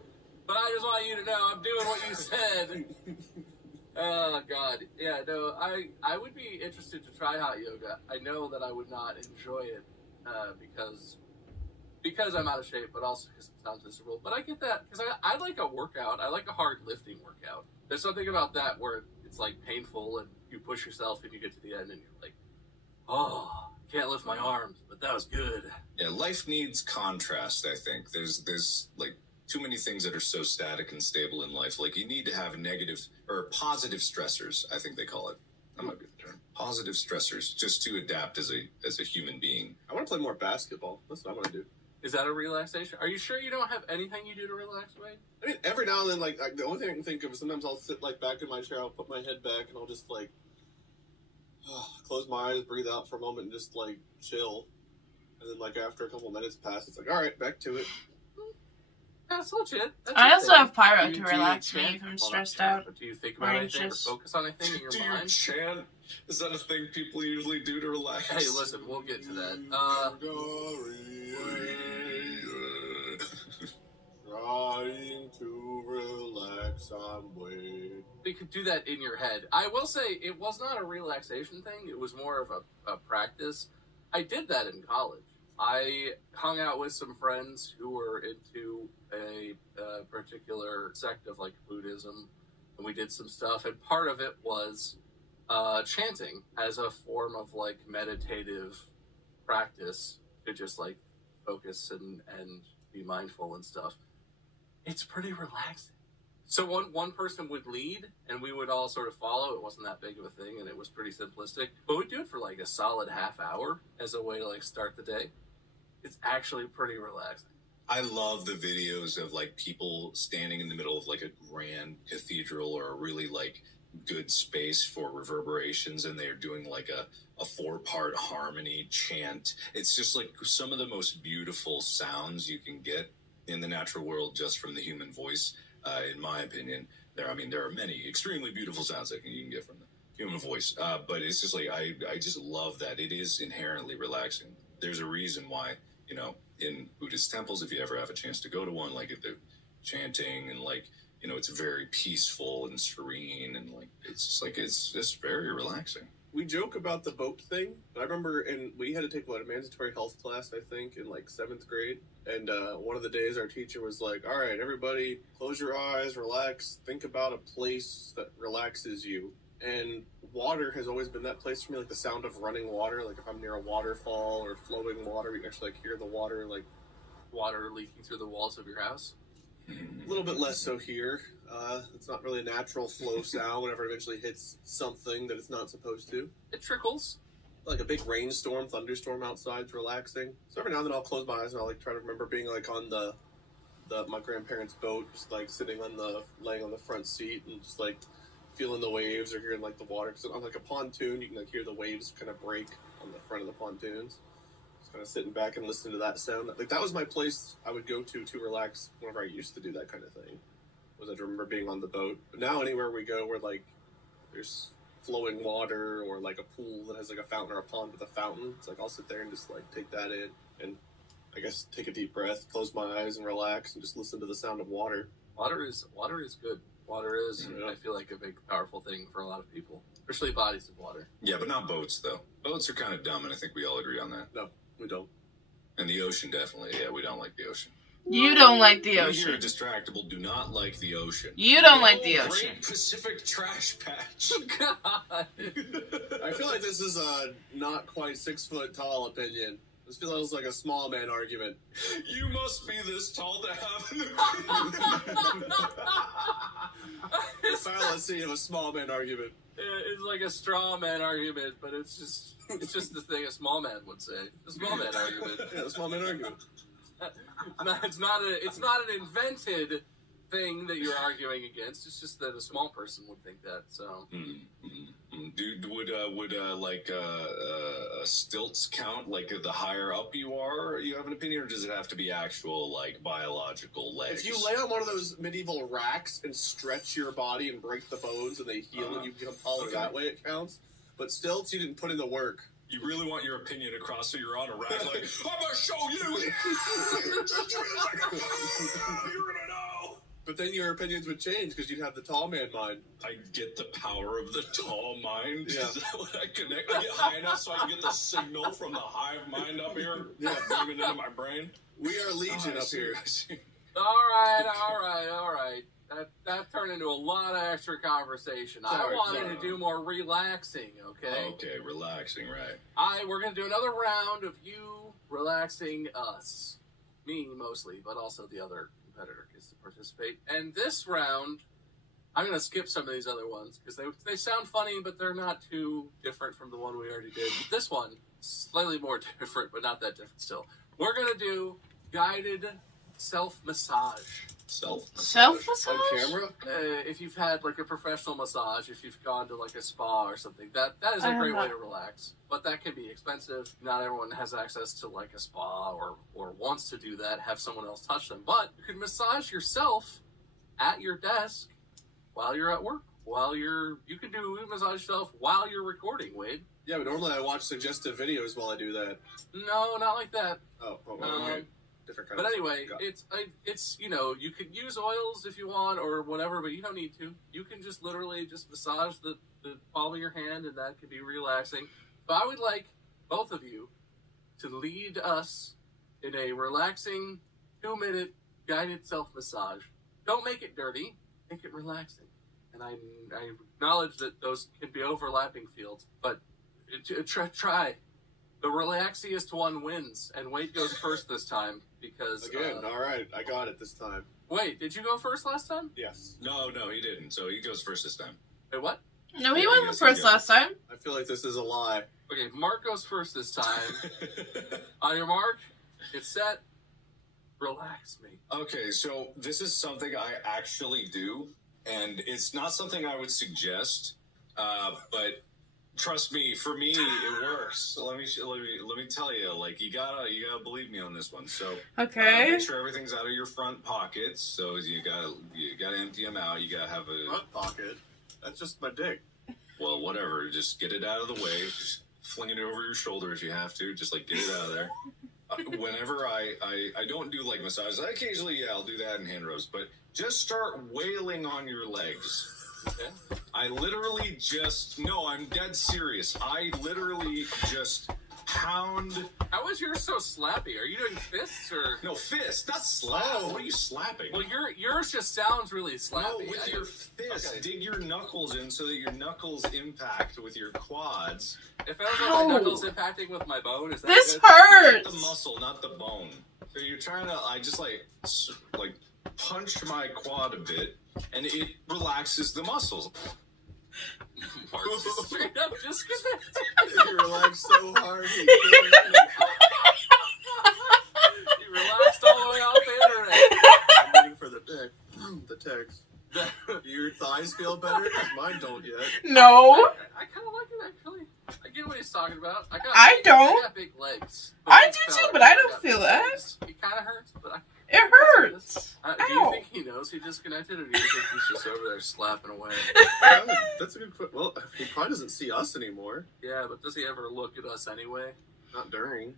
But I just want you to know I'm doing what you said. Oh, God. Yeah, no, I would be interested to try hot yoga. I know that I would not enjoy it because I'm out of shape, but also because it sounds miserable. But I get that, because I like a workout. I like a hard lifting workout. There's something about that where it's, like, painful, and you push yourself, and you get to the end, and you're like, oh, can't lift my arms, but that was good. Yeah, life needs contrast, I think. There's like, too many things that are so static and stable in life. Like, you need to have negative or positive stressors, I think they call it. That might be the term. Positive stressors, just to adapt as a human being. I want to play more basketball. That's what I want to do. Is that a relaxation? Are you sure you don't have anything you do to relax, Wade? I mean, every now and then, like, the only thing I can think of is sometimes I'll sit, like, back in my chair, I'll put my head back, and I'll just, like, close my eyes, breathe out for a moment, and just, like, chill. And then, like, after a couple minutes pass, it's like, all right, back to it. That's legit. I also have pyro to relax me if I'm stressed out. Do you think about anything or focus on anything in your Do mind? you chant? Is that a thing people usually do to relax? Hey, listen, we'll get to that. Trying to relax somewhere. You could do that in your head. I will say it was not a relaxation thing. It was more of a practice. I did that in college. I hung out with some friends who were into a particular sect of like Buddhism, and we did some stuff. And part of it was chanting as a form of like meditative practice to just like focus and be mindful and stuff. It's pretty relaxing. So one person would lead, and we would all sort of follow. It wasn't that big of a thing, and it was pretty simplistic. But we'd do it for like a solid half hour as a way to like start the day. It's actually pretty relaxing. I love the videos of like people standing in the middle of like a grand cathedral or a really like good space for reverberations, and they're doing like a 4-part harmony chant. It's just like some of the most beautiful sounds you can get in the natural world just from the human voice. In my opinion, there are many extremely beautiful sounds that you can get from the human voice. But it's just like, I just love that. It is inherently relaxing. There's a reason why, in Buddhist temples, if you ever have a chance to go to one, like if they're chanting and like, it's very peaceful and serene, and like, it's just very relaxing. We joke about the boat thing, but I remember we had to take a mandatory health class, I think, in like 7th grade. And one of the days our teacher was like, all right, everybody, close your eyes, relax, think about a place that relaxes you. And water has always been that place for me, like the sound of running water. Like if I'm near a waterfall or flowing water, you can actually like hear the water, like water leaking through the walls of your house. A little bit less so here. It's not really a natural flow sound whenever it eventually hits something that it's not supposed to. It trickles. Like a big rainstorm, thunderstorm outside's relaxing. So every now and then I'll close my eyes and I'll like try to remember being like on my grandparents' boat, just like laying on the front seat and just like feeling the waves or hearing like the water. Because on like a pontoon, you can like hear the waves kind of break on the front of the pontoons. Kind of sitting back and listening to that sound. Like that was my place I would go to relax whenever I used to do that kind of thing. I remember being on the boat. But now anywhere we go where like there's flowing water or like a pool that has like a fountain or a pond with a fountain, it's like I'll sit there and just like take that in and I guess take a deep breath, close my eyes and relax and just listen to the sound of water. Water is good. Water is, I feel like, a big, powerful thing for a lot of people, especially bodies of water. Yeah, but not boats though. Boats are kind of dumb, and I think we all agree on that. No. We don't. And the ocean, definitely. Yeah, we don't like the ocean. You don't like the We ocean. here at Distractible do not like the ocean. You don't like the ocean. Great Pacific trash patch. God. I feel like this is a not quite 6 foot tall opinion. This feels like a small man argument. You must be this tall to have The fallacy of a small man argument. It's like a straw man argument, but it's just the thing a small man would say. The small man argument. Yeah, the small man argument. It's not an invented thing that you're arguing against. It's just that a small person would think that. So, Dude, would stilts count? Like the higher up you are, you have an opinion, or does it have to be actual like biological legs? If you lay on one of those medieval racks and stretch your body and break the bones and they heal and you become taller that way, it counts. But stilts, you didn't put in the work. You really want your opinion across, so you're on a rack like, I'm gonna show you. Just give me a second. You're gonna know. But then your opinions would change because you'd have the tall man mind. I get the power of the tall mind. Yeah. Is that what I connect? I get high enough so I can get the signal from the hive mind up here. Yeah. Moving into my brain. We are legion up here. all right. That turned into a lot of extra conversation. I wanted to do more relaxing, okay? Okay, relaxing, right. We're going to do another round of you relaxing us. Me, mostly, but also the other competitor gets to participate. And this round, I'm going to skip some of these other ones, because they sound funny, but they're not too different from the one we already did. But this one, slightly more different, but not that different still. We're going to do guided self-massage. Self-massage? On camera? If you've had like a professional massage, if you've gone to like a spa or something, that is a great way to relax. But that can be expensive. Not everyone has access to like a spa or wants to do that, have someone else touch them. But you can massage yourself at your desk while you're at work. You can massage yourself while you're recording, Wade. Yeah, but normally I watch suggestive videos while I do that. No, not like that. Oh, okay. different kind But of anyway, gut. it's you could use oils if you want or whatever, but you don't need to. You can just literally just massage the palm of your hand, and that can be relaxing. But I would like both of you to lead us in a relaxing 2-minute guided self-massage. Don't make it dirty, make it relaxing. And I acknowledge that those can be overlapping fields, but try. The relaxiest one wins, and Wade goes first this time because... Again, all right, I got it this time. Wait, did you go first last time? Yes. No, he didn't. So he goes first this time. Wait, what? No, he Yeah, went yes, first he did. last time. I feel like this is a lie. Okay, Mark goes first this time. On your mark, get set, relax me. Okay, so this is something I actually do, and it's not something I would suggest, but trust me, for me, it works. So let me tell you, like you gotta believe me on this one. So Okay. make sure everything's out of your front pockets. So you gotta empty them out. You gotta have a Front pocket? That's just my dick. well, whatever. Just get it out of the way. Just fling it over your shoulder if you have to. Just like get it out of there. Whenever I don't do like massages, occasionally I'll do that in hand rubs, but just start wailing on your legs. Okay. I literally I'm dead serious. I literally just pound. How is yours so slappy? Are you doing fists or... No, fist, not slap. Oh. What are you slapping? Well, yours just sounds really No, slappy. with your fist. Okay. Dig your knuckles in so that your knuckles impact with your quads. If I was Ow. my knuckles impacting with my bone, is that This good? hurts. The muscle, not the bone. So you're trying to, I just like punch my quad a bit, and it relaxes the muscles. Mark just straight up disconnected. You relax so hard. You relaxed all the way off the internet. I'm waiting for the text. Do your thighs feel better? 'Cause mine don't yet. No, I kind of like it actually. I get what he's talking about. I I don't. I got big legs. I Big do fella. too, but I got don't feel big that. legs. It kind of hurts, but it hurts. do you Ow. think he knows he disconnected, or do you think he's just over there slapping away? That's a good question. Well, he probably doesn't see us anymore. Yeah, but does he ever look at us anyway? Not during.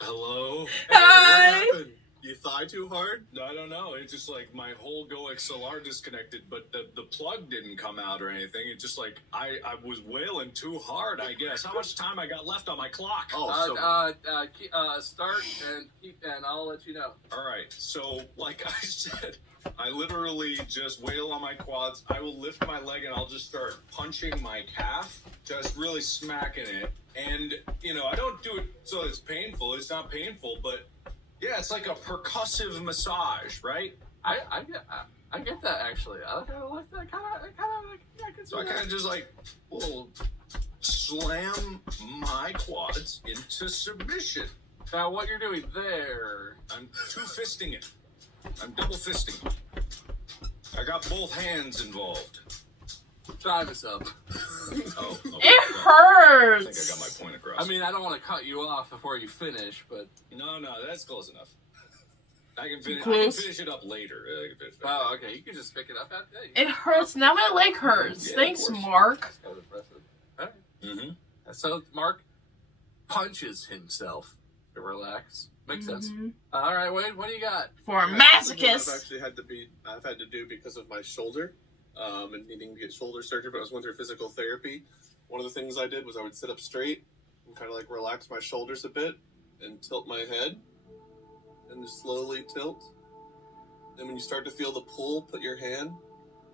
Hello? Hi. What happened? You thigh too hard? No, I don't know. It's just like my whole Go XLR disconnected, but the plug didn't come out or anything. It's just like I was wailing too hard, I guess. How much time I got left on my clock? Start and keep, and I'll let you know. All right. So, like I said, I literally just wail on my quads. I will lift my leg and I'll just start punching my calf, just really smacking it. And, I don't do it so it's painful. It's not painful, but yeah, it's like a percussive massage, right? I get that actually. I kind of like that. I can see So I kind that. of just like little slam my quads into submission. Now what you're doing there? I'm two-fisting it. I'm double fisting. I got both hands involved. Time is up. Oh, okay. It I think I hurts. got my point across. I mean, I don't want to cut you off before you finish, but no, that's close enough. I can finish it up later. I can finish it up oh, later. okay, you can just pick it up at that. It hurts. Now my leg hurts. Yeah, Thanks, of course. Mark. That was impressive. All right. Mm-hmm. So Mark punches himself to relax. Makes sense. Mhm. All right, Wade, what do you got? For a That's what masochist. I've had to do because of my shoulder, and needing to get shoulder surgery. But I was going through physical therapy. One of the things I did was I would sit up straight and kind of like relax my shoulders a bit and tilt my head, and just slowly tilt. And when you start to feel the pull, put your hand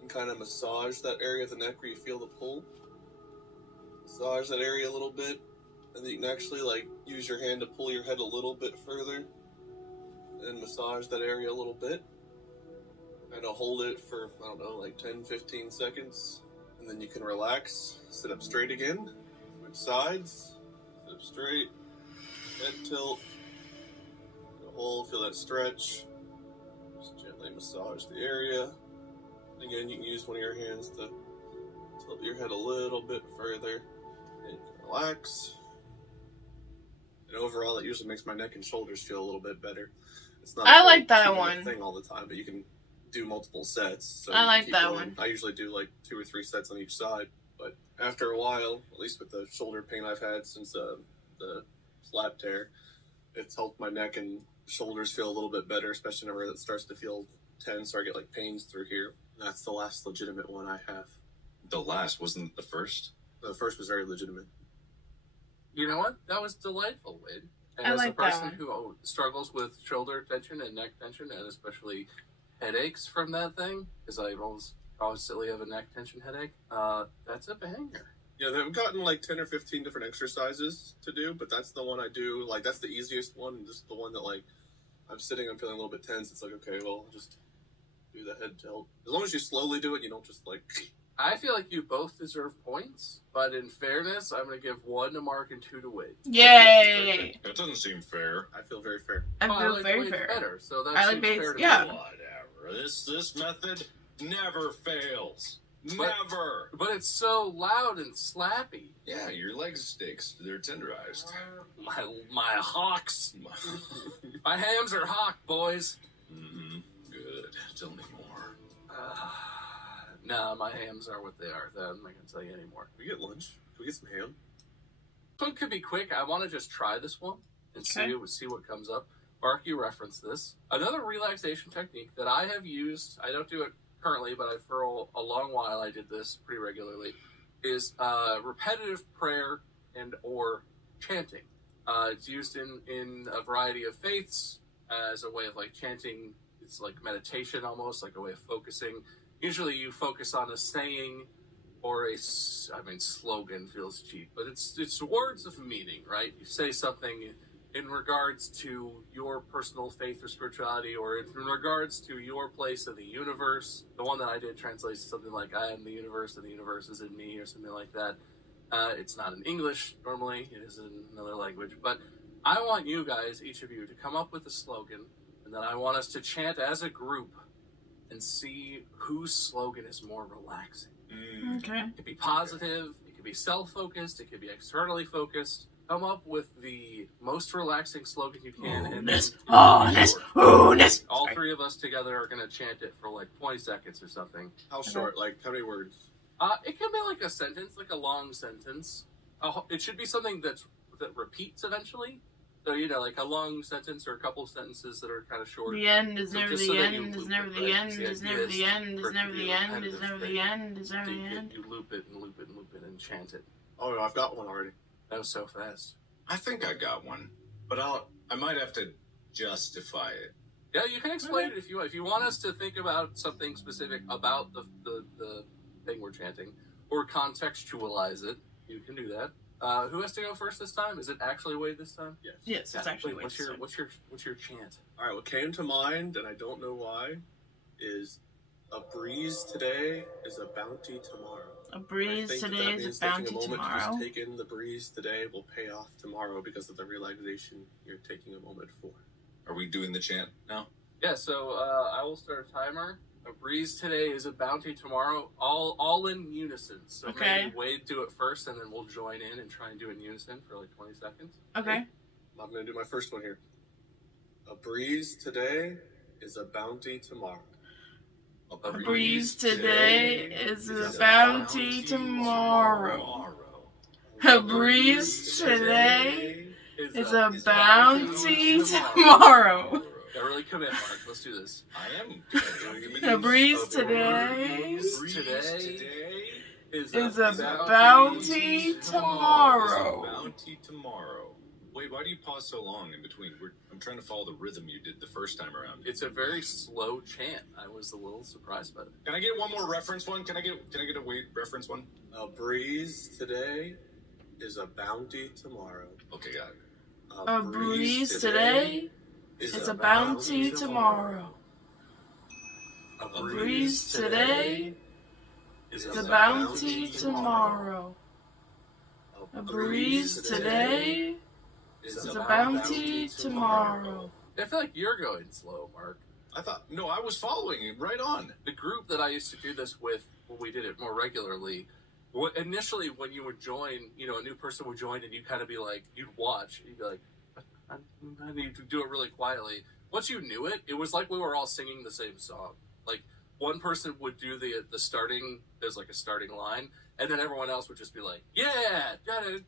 and kind of massage that area of the neck where you feel the pull. Massage that area a little bit, and then you can actually like use your hand to pull your head a little bit further and massage that area a little bit. And I'll hold it for, I don't know, like 10, 15 seconds. And then you can relax, sit up straight again, switch sides, sit up straight, head tilt, hold, feel that stretch. Just gently massage the area. Again, you can use one of your hands to tilt your head a little bit further. And you can relax. And overall, it usually makes my neck and shoulders feel a little bit better. It's not I like that keeping one. thing all the time, but you can do multiple sets. So I you like keep that going. one. I usually do like 2 or 3 sets on each side, but after a while, at least with the shoulder pain I've had since the slap tear, it's helped my neck and shoulders feel a little bit better, especially whenever it starts to feel tense or I get like pains through here. That's the last legitimate one I have. The last wasn't the first. The first was very legitimate. You know what? That was delightful, Wade. And I as like a that person one. who struggles with shoulder tension and neck tension, and especially headaches from that thing, because I constantly have a neck tension headache, that's a banger. Yeah, they've gotten like 10 or 15 different exercises to do, but that's the one I do. Like, that's the easiest one, and just the one that, like, I'm sitting, I'm feeling a little bit tense. It's like, okay, well, just do the head tilt. As long as you slowly do it, you don't just, like... I feel like you both deserve points, but in fairness, I'm going to give 1 to Mark and 2 to Wade. Yay! That doesn't seem fair. I feel very fair. I feel like very Wade's fair. better, so that I like seems Wade's- fair to yeah. me. Whatever. This method never fails. But- Never. But it's so loud and slappy. Yeah, your legs sticks. They're tenderized. My hawks. My hams are hawk, boys. Mm-hmm. Good. Tell me more. Nah, my hams are what they are. I'm not going to tell you anymore. Can we get lunch? Can we get some ham? This one could be quick. I want to just try this one and see what comes up. Mark, you referenced this. Another relaxation technique that I have used, I don't do it currently, but for a long while I did this pretty regularly, is repetitive prayer and or chanting. It's used in a variety of faiths as a way of like chanting. It's like meditation almost, like a way of focusing. Usually you focus on a saying or slogan feels cheap, but it's words of meaning, right? You say something in regards to your personal faith or spirituality, or in regards to your place in the universe. The one that I did translates to something like, I am the universe and the universe is in me, or something like that. It's not in English normally, it is in another language, but I want you guys, each of you, to come up with a slogan, and then I want us to chant as a group and see whose slogan is more relaxing. Okay. It could be positive, it could be self-focused, it could be externally focused. Come up with the most relaxing slogan you can, and then all 3 of us together are going to chant it for like 20 seconds or something. How short? Like, how many words? It can be like a sentence, like a long sentence. It should be something that repeats eventually. So, like a long sentence or a couple sentences that are kind of short. The end is never just so the that you end, is loop never it, the right? end, The is idea never the end, for is it to never be the a end, is repetitive never thing. the end, is never So the end. you loop it and loop it and loop it and chant it. Oh, no, I've got one already. That was so fast. I think I got one, but I might have to justify it. Yeah, you can explain it if you want. If you want us to think about something specific about the thing we're chanting, or contextualize it, you can do that. Who has to go first this time? Is it actually Wade this time? Yes. Yes, it's actually Wait, Wade. what's your chant? All right, what came to mind, and I don't know why, is a breeze today is a bounty tomorrow. A breeze today is a bounty tomorrow. Just take in the breeze today will pay off tomorrow because of the relaxation you're taking a moment for. Are we doing the chant now? Yeah, so I will start a timer. A breeze today is a bounty tomorrow. All in unison. So maybe Wade do it first, and then we'll join in and try and do it in unison for like 20 seconds. Okay. I'm going to do my first one here. A breeze today is a bounty tomorrow. A breeze today is a bounty tomorrow. A breeze today is a bounty tomorrow. Yeah, really commit, Mark. Let's do this. I am. A breeze today is a bounty tomorrow. Bounty tomorrow. Wait, why do you pause so long in between? I'm trying to follow the rhythm you did the first time around. It's a very slow chant. I was a little surprised by it. Can I get one more reference one? Can I get a Wade reference one? A breeze today is a bounty tomorrow. Okay, got it. A breeze today is a bounty tomorrow. A breeze today is a bounty tomorrow. A breeze today is a bounty tomorrow. I feel like you're going slow, Mark. No, I was following you right on. The group that I used to do this with, when we did it more regularly, initially when you would join, a new person would join and you'd kind of be like, you'd watch, you'd be like, I need to do it really quietly. Once you knew it, it was like we were all singing the same song. Like, one person would do the starting, there's like a starting line, and then everyone else would just be like, yeah, got it,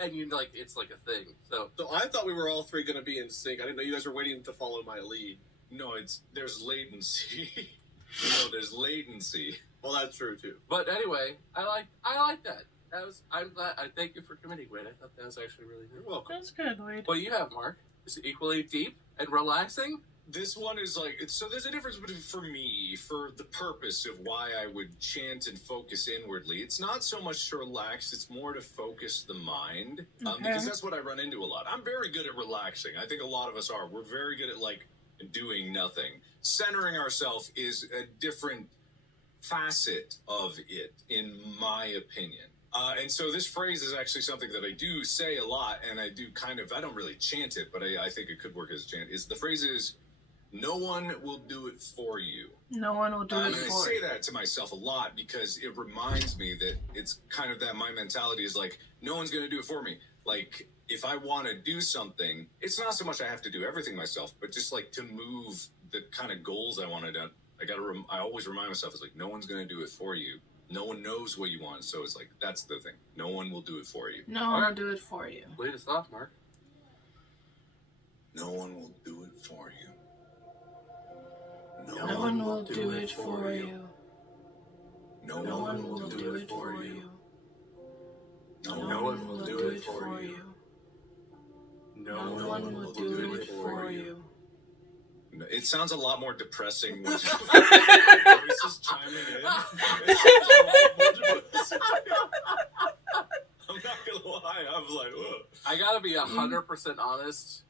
and you like, it's like a thing. So I thought we were all three going to be in sync. I didn't know you guys were waiting to follow my lead. No, there's latency. There's latency Well, that's true too. But anyway, I like that. I'm glad. I thank you for committing, Wade. I thought that was actually really good. You're welcome. That's good, Wade. What do you have, Mark? Is it equally deep and relaxing? This one is like, so there's a difference between, for me, for the purpose of why I would chant and focus inwardly. It's not so much to relax, it's more to focus the mind, because that's what I run into a lot. I'm very good at relaxing. I think a lot of us are. We're very good at, like, doing nothing. Centering ourselves is a different facet of it, in my opinion. And so this phrase is actually something that I do say a lot, and I do kind of, I don't really chant it, but I think it could work as a chant. The phrase is, no one will do it for you. No one will do it and for I say you. that to myself a lot because it reminds me that it's kind of that my mentality is like, no one's going to do it for me. Like, if I want to do something, it's not so much I have to do everything myself, but just like to move the kind of goals I want to do. I always remind myself, it's like, no one's going to do it for you. No one knows what you want. So it's like, that's the thing. No one will do it for you. No one will do it for you. Lead us off, Mark. No one will do it for you. No one will do it for you. No No one one will will do it for you. No one will do it for you. No one will do it for you. It sounds a lot more depressing when voices chiming in. It sounds a lot more depressing. I'm not gonna lie, I was like, ugh. I gotta be 100% honest.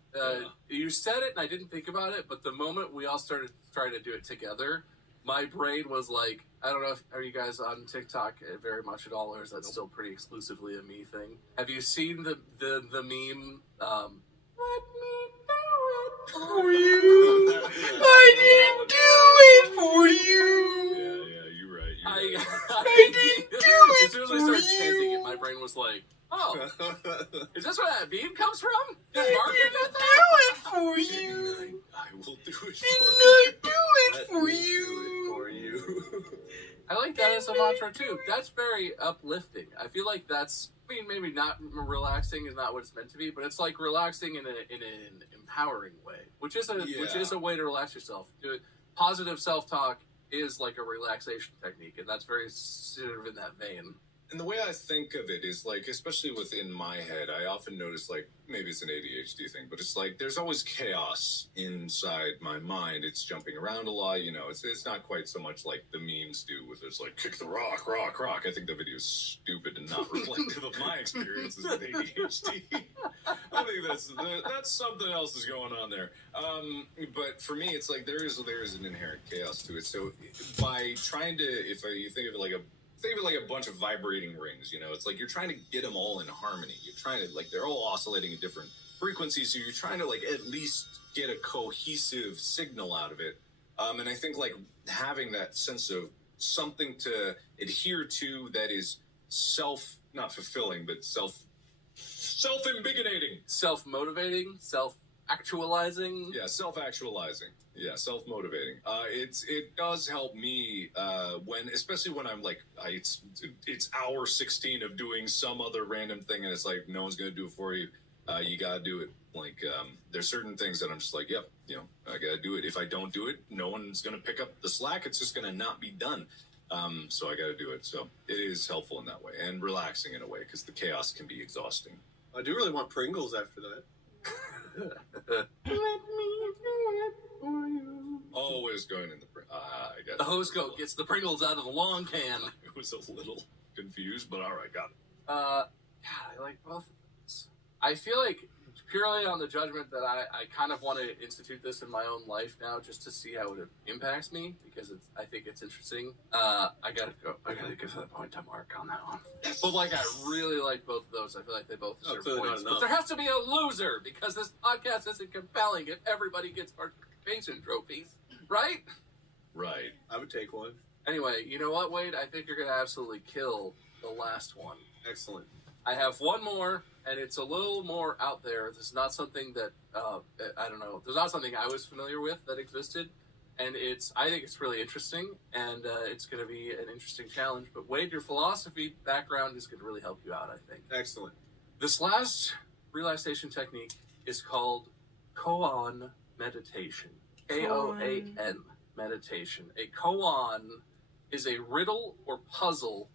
You said it and I didn't think about it, but the moment we all started trying to do it together, my brain was like, I don't know, are you guys on TikTok very much at all, or is that still pretty exclusively a me thing? Have you seen the meme, let me do it for you? I didn't do it for you. Yeah, you're right. I didn't do it. As soon as I started for chanting you. it, my brain was like, oh, is this where that meme comes from? Did I Mark didn't invent do that? it for you. I will do it Didn't for I you. do it for you? For you. I like that as a mantra too. That's very uplifting. I feel like that's, I mean, maybe not relaxing is not what it's meant to be, but it's like relaxing in an empowering way, which is a way to relax yourself. Positive self-talk is like a relaxation technique, and that's very sort of in that vein. And the way I think of it is like, especially within my head, I often notice like, maybe it's an ADHD thing, but it's like, there's always chaos inside my mind. It's jumping around a lot, it's not quite so much like the memes do with it's like, kick the rock. I think the video is stupid and not reflective of my experiences with ADHD. I think that's something else is going on there. But for me, it's like, there is an inherent chaos to it. So by trying to, you think of it like a bunch of vibrating rings, it's like you're trying to get them all in harmony. You're trying to, like, they're all oscillating at different frequencies, so you're trying to, like, at least get a cohesive signal out of it. And I think, like, having that sense of something to adhere to that is not fulfilling, but self-invigorating. Self-motivating, self-actualizing. Yeah, self-actualizing. Yeah, self-motivating. It does help me especially when I'm like, it's hour 16 of doing some other random thing, and it's like, no one's gonna do it for you. You gotta do it. Like, there's certain things that I'm just like, yep, I gotta do it. If I don't do it, no one's gonna pick up the slack. It's just gonna not be done. So I gotta do it. So it is helpful in that way, and relaxing in a way, because the chaos can be exhausting. I do really want Pringles after that. Let me do it for you. Always going in I got The host goat gets the Pringles out of the long can. It was a little confused, but all right, got it. God, I like both of those. I feel like purely on the judgment that I kind of want to institute this in my own life now, just to see how it impacts me, because I think it's interesting. I gotta give that point to Mark on that one. But like, I really like both of those. I feel like they both deserve points. But there has to be a loser, because this podcast isn't compelling if everybody gets participation trophies, right? Right. I would take one. Anyway, you know what, Wade? I think you're gonna absolutely kill the last one. Excellent. I have one more, and it's a little more out there. This is not something that, I don't know. There's not something I was familiar with that existed. and I think it's really interesting, and it's going to be an interesting challenge. But Wade, your philosophy background is going to really help you out, I think. Excellent. This last relaxation technique is called koan meditation. Koan meditation. A koan is a riddle or puzzle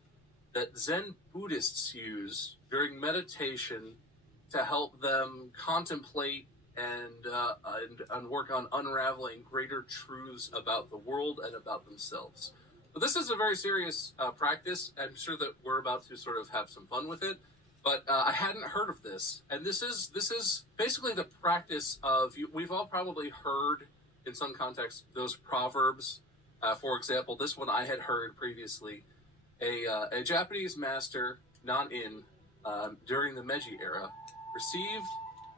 that Zen Buddhists use during meditation to help them contemplate and work on unraveling greater truths about the world and about themselves. But this is a very serious practice. I'm sure that we're about to sort of have some fun with it, but I hadn't heard of this. And this is basically the practice of, we've all probably heard in some context those proverbs. For example, this one I had heard previously. A Japanese master, Nan-in, during the Meiji era, received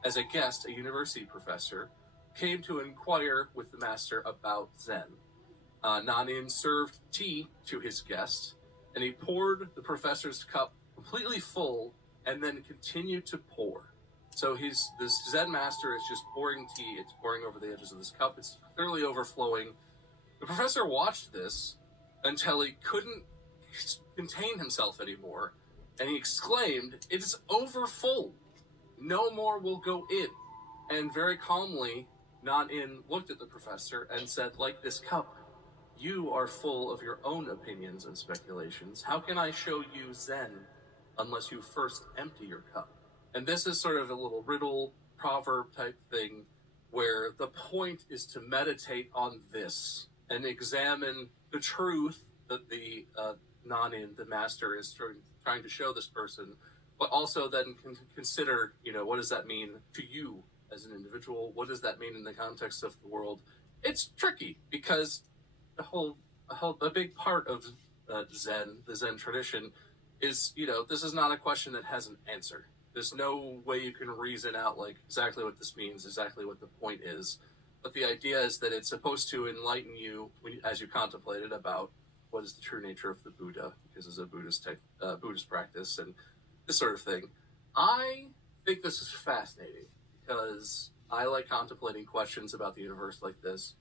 as a guest a university professor, came to inquire with the master about Zen. Nan-in served tea to his guest, and he poured the professor's cup completely full and then continued to pour. So this Zen master is just pouring tea, it's pouring over the edges of this cup, it's clearly overflowing. The professor watched this until he couldn't contain himself anymore, and he exclaimed, "It is over full. No more will go in." And very calmly, Nan-in looked at the professor and said, "Like this cup, you are full of your own opinions and speculations. How can I show you Zen unless you first empty your cup?" And this is sort of a little riddle, proverb type thing, where the point is to meditate on this and examine the truth that the Nan-in, the master, is trying to show this person, but also then consider, what does that mean to you as an individual? What does that mean in the context of the world? It's tricky because a big part of Zen, the Zen tradition, is, this is not a question that has an answer. There's no way you can reason out like exactly what this means, exactly what the point is. But the idea is that it's supposed to enlighten you as you contemplate it about what is the true nature of the Buddha, because it's a Buddhist practice and this sort of thing. I think this is fascinating because I like contemplating questions about the universe like this.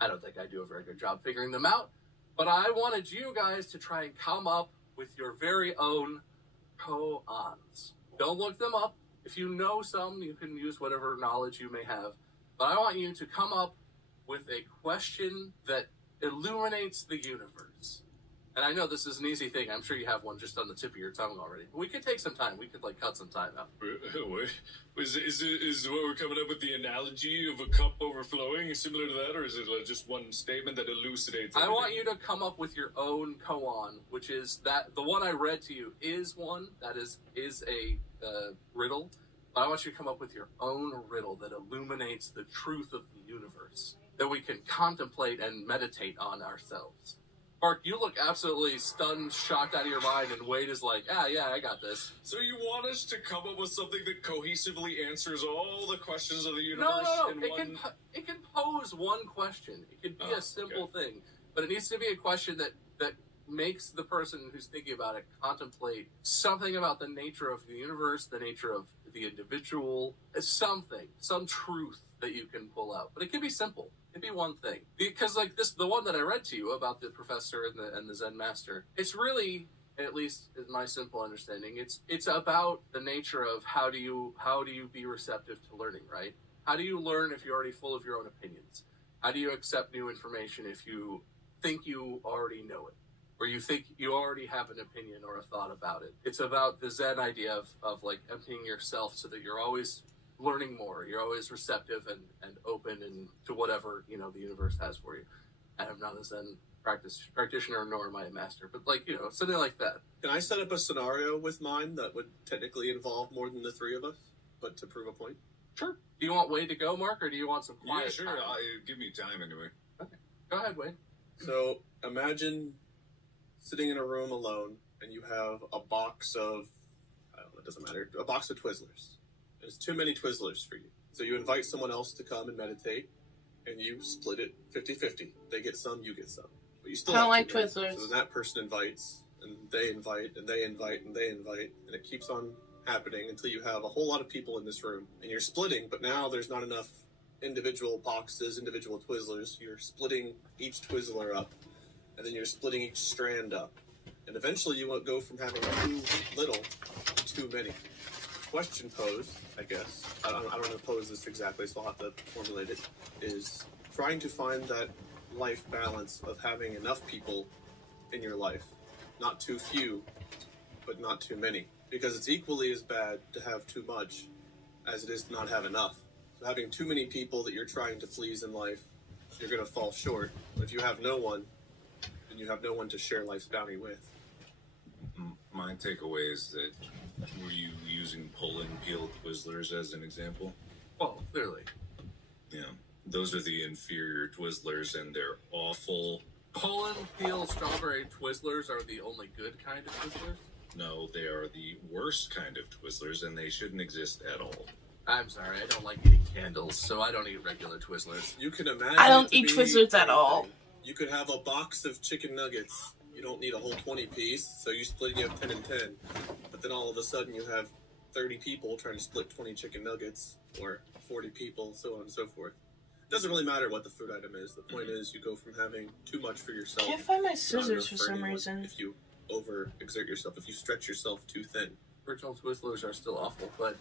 I don't think I do a very good job figuring them out, but I wanted you guys to try and come up with your very own koans. Don't look them up. If you know some, you can use whatever knowledge you may have. But I want you to come up with a question that illuminates the universe. And I know this is an easy thing. I'm sure you have one just on the tip of your tongue already. But we could take some time. We could cut some time out. Is what we're coming up with the analogy of a cup overflowing similar to that, or is it just one statement that elucidates everything? I want you to come up with your own koan, which is that the one I read to you is one that is a riddle. But I want you to come up with your own riddle that illuminates the truth of the universe, that we can contemplate and meditate on ourselves. Mark, you look absolutely stunned, shocked out of your mind, and Wade is like, yeah, I got this. So you want us to come up with something that cohesively answers all the questions of the universe? No. It can pose one question. It could be a simple thing, but it needs to be a question that makes the person who's thinking about it contemplate something about the nature of the universe, the nature of the individual, some truth that you can pull out. But it can be simple. It can be one thing. Because the one that I read to you about the professor and the Zen master, it's really, at least in my simple understanding, it's about the nature of how do you be receptive to learning, right? How do you learn if you're already full of your own opinions? How do you accept new information if you think you already know it? Or you think you already have an opinion or a thought about it? It's about the Zen idea of emptying yourself so that you're always learning more. You're always receptive and open and to whatever, the universe has for you. I am not a Zen practitioner, nor am I a master, but something like that. Can I set up a scenario with mine that would technically involve more than the three of us, but to prove a point? Sure. Do you want Wade to go, Mark, or do you want some quiet Yeah, sure. time? Give me time anyway. Okay. Go ahead, Wade. So imagine sitting in a room alone, and you have a box of, it doesn't matter, a box of Twizzlers. There's too many Twizzlers for you. So you invite someone else to come and meditate, and you split it 50-50. They get some, you get some. But you still I don't have like too many. Twizzlers. So then that person invites, and they invite, and they invite, and they invite, and it keeps on happening until you have a whole lot of people in this room. And you're splitting, but now there's not enough individual boxes, individual Twizzlers. You're splitting each Twizzler up, and then you're splitting each strand up. And eventually you won't go from having too little to too many. Question posed, I guess, I don't want to pose this exactly, so I'll have to formulate it, is trying to find that life balance of having enough people in your life. Not too few, but not too many. Because it's equally as bad to have too much as it is to not have enough. So having too many people that you're trying to please in life, you're going to fall short. But if you have no one, then you have no one to share life's bounty with. My takeaway is that, were you using pull and peel Twizzlers as an example? Well, clearly. Yeah. Those are the inferior Twizzlers, and they're awful. Pull and peel strawberry Twizzlers are the only good kind of Twizzlers? No, they are the worst kind of Twizzlers, and they shouldn't exist at all. I'm sorry, I don't like eating candles, so I don't eat regular Twizzlers. You can imagine. I don't eat Twizzlers at all. You could have a box of chicken nuggets. You don't need a whole 20-piece, so you split, you have 10 and 10. But then all of a sudden you have 30 people trying to split 20 chicken nuggets, or 40 people, so on and so forth. It doesn't really matter what the food item is. The point is you go from having too much for yourself. Can't find my to not scissors enough for some anyone reason. If you overexert yourself, if you stretch yourself too thin. Original Twizzlers are still awful, but,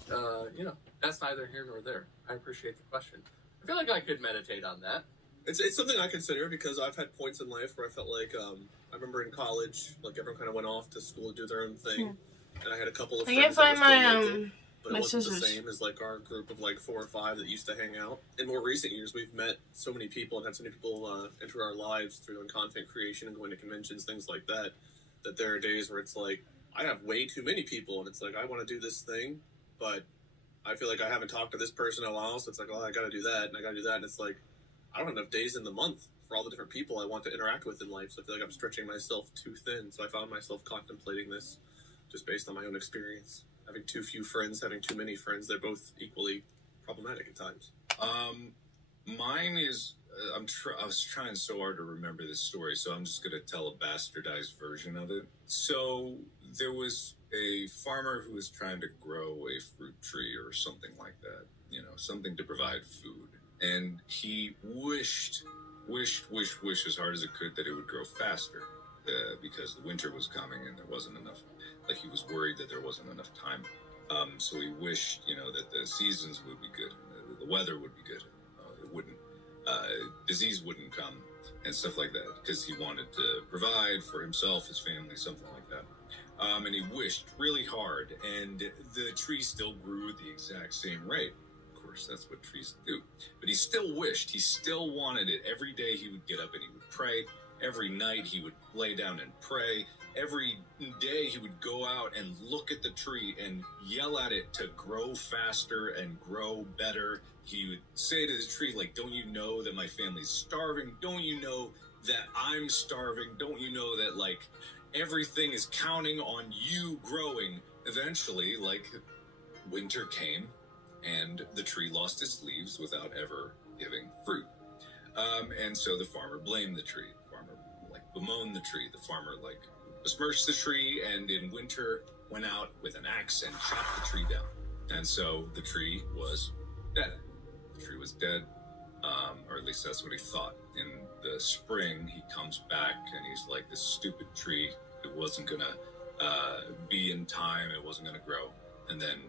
that's neither here nor there. I appreciate the question. I feel like I could meditate on that. It's something I consider because I've had points in life where I felt like, I remember in college, like everyone kind of went off to school to do their own thing. And I had a couple of I friends can't find that were still my, local, but my it wasn't scissors. the same as like our group of like 4 or 5 that used to hang out. In more recent years, we've met so many people and had so many people enter our lives through content creation and going to conventions, things like that, that there are days where it's like, I have way too many people, and it's like, I want to do this thing, but I feel like I haven't talked to this person in a while, so it's like, oh, I got to do that, and I got to do that, and it's like, I don't have enough days in the month for all the different people I want to interact with in life, so I feel like I'm stretching myself too thin, so I found myself contemplating this just based on my own experience. Having too few friends, having too many friends, they're both equally problematic at times. Mine is, I was trying so hard to remember this story, so I'm just going to tell a bastardized version of it. So there was a farmer who was trying to grow a fruit tree or something like that, something to provide food. And he wished as hard as it could that it would grow faster, because the winter was coming and there wasn't enough, like he was worried that there wasn't enough time. So he wished, that the seasons would be good, the weather would be good, it wouldn't, disease wouldn't come and stuff like that, because he wanted to provide for himself, his family, something like that. And he wished really hard, and the tree still grew at the exact same rate. Of course, that's what trees do. But he still wished, he still wanted it. Every day he would get up and he would pray. Every night he would lay down and pray. Every day he would go out and look at the tree and yell at it to grow faster and grow better. He would say to the tree, like, don't you know that my family's starving? Don't you know that I'm starving? Don't you know that, like, everything is counting on you growing? Eventually, like, winter came and the tree lost its leaves without ever giving fruit. And so the farmer blamed the tree. The farmer, bemoaned the tree. The farmer, besmirched the tree, and in winter went out with an axe and chopped the tree down. And so the tree was dead. The tree was dead, or at least that's what he thought. In the spring, he comes back and he's like, this stupid tree, it wasn't gonna be in time, it wasn't gonna grow. And then,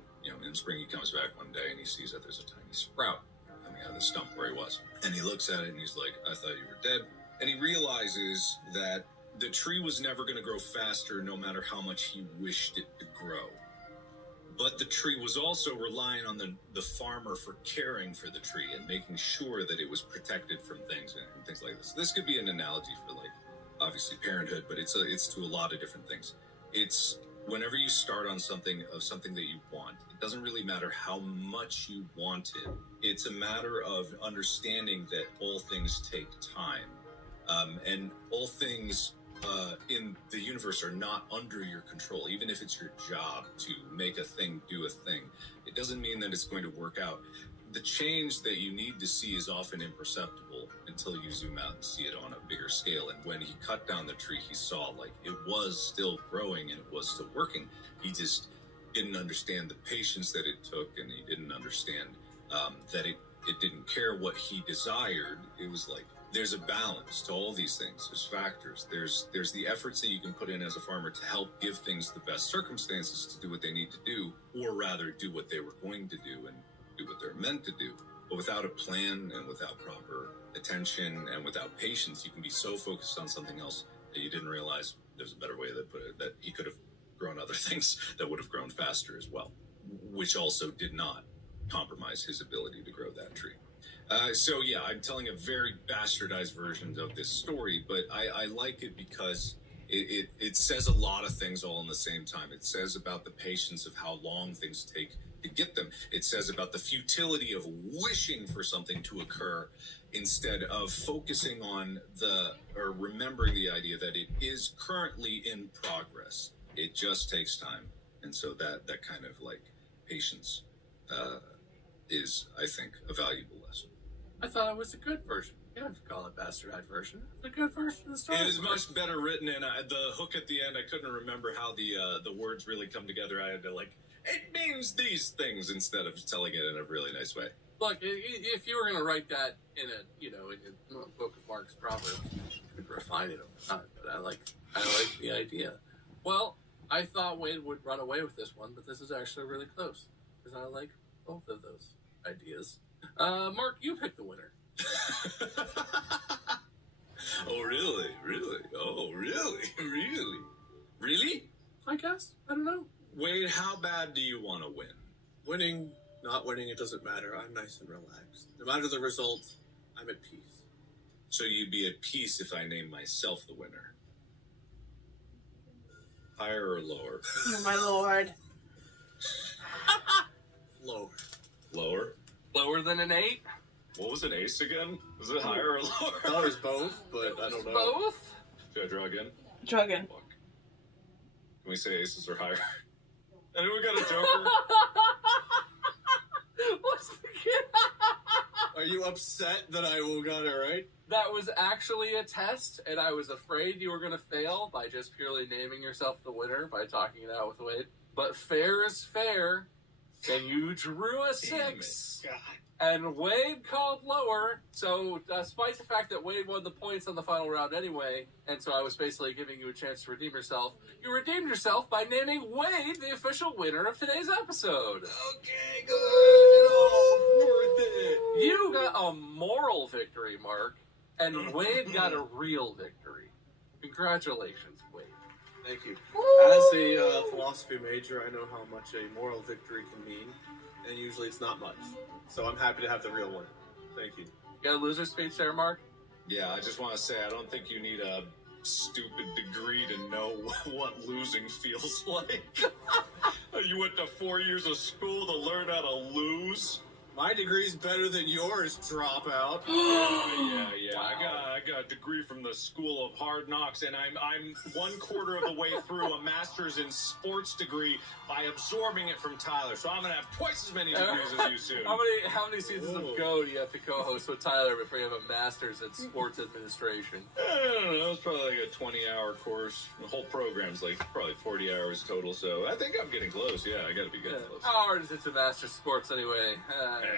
in spring he comes back one day and he sees that there's a tiny sprout coming out of the stump where he was. And he looks at it and he's like, I thought you were dead. And he realizes that the tree was never going to grow faster no matter how much he wished it to grow. But the tree was also relying on the farmer for caring for the tree and making sure that it was protected from things and things like this. This could be an analogy for, obviously parenthood, but it's to a lot of different things. It's whenever you start on something that you want, it doesn't really matter how much you want it. It's a matter of understanding that all things take time. And all things in the universe are not under your control. Even if it's your job to make a thing do a thing, it doesn't mean that it's going to work out. The change that you need to see is often imperceptible until you zoom out and see it on a bigger scale. And when he cut down the tree, he saw it was still growing and it was still working. He just didn't understand the patience that it took, and he didn't understand that it it didn't care what he desired. It was like, there's a balance to all these things. There's factors. There's the efforts that you can put in as a farmer to help give things the best circumstances to do what they need to do, or rather do what they were going to do and do what they're meant to do. But without a plan and without proper attention and without patience, you can be so focused on something else that you didn't realize there's a better way to put it, that he could have grown other things that would have grown faster as well, which also did not compromise his ability to grow that tree. So yeah, I'm telling a very bastardized version of this story, but I like it because it says a lot of things all in the same time. It says about the patience of how long things take to get them. It says about the futility of wishing for something to occur instead of focusing on or remembering the idea that it is currently in progress. It just takes time. And so that kind of like patience is, I think, a valuable lesson. I thought it was a good version. You don't have to call it bastardized version. It's a good version of the story. It is much better written, and the hook at the end, I couldn't remember how the words really come together. I had to like, it means these things instead of telling it in a really nice way. Look, if you were going to write that in a book of Mark's Proverbs, you could refine it over time. But I like the idea. Well, I thought Wade would run away with this one, but this is actually really close because I like both of those ideas. Mark, you pick the winner. Oh, really? Really? Oh, really? Really? Really? I guess. I don't know. Wade, how bad do you want to win? Winning, not winning, it doesn't matter. I'm nice and relaxed. No matter the result, I'm at peace. So you'd be at peace if I named myself the winner. Higher or lower? Oh, my lord. Lower. Lower? Lower than an 8? What was an ace again? Was it higher or lower? I thought it was both, but I don't know. Both? Should I draw again? Draw again. Fuck. Can we say aces are higher? Anyone got a joker? What's the kid? Are you upset that I got it right? That was actually a test, and I was afraid you were going to fail by just purely naming yourself the winner by talking it out with Wade. But fair is fair, and you drew a 6. God. And Wade called lower, so despite the fact that Wade won the points on the final round anyway, and so I was basically giving you a chance to redeem yourself, you redeemed yourself by naming Wade the official winner of today's episode. Okay, good. Oh, worth it. You got a moral victory, Mark, and Wade got a real victory. Congratulations, Wade. Thank you. As a philosophy major, I know how much a moral victory can mean, and usually it's not much. So I'm happy to have the real one. Thank you. You got a loser speech there, Mark? Yeah, I just want to say I don't think you need a stupid degree to know what losing feels like. You went to 4 years of school to learn how to lose? My degree's better than yours, dropout. Yeah. Wow. I got a degree from the School of Hard Knocks, and I'm 1/4 of the way through a master's in sports degree by absorbing it from Tyler. So I'm gonna have twice as many degrees as you soon. How many seasons of Go do you have to co-host with Tyler before you have a master's in sports administration? I don't know. It's probably like a 20-hour course. The whole program's like probably 40 hours total. So I think I'm getting close. Yeah, I got to be getting close. How hard is it to master sports anyway? Yeah.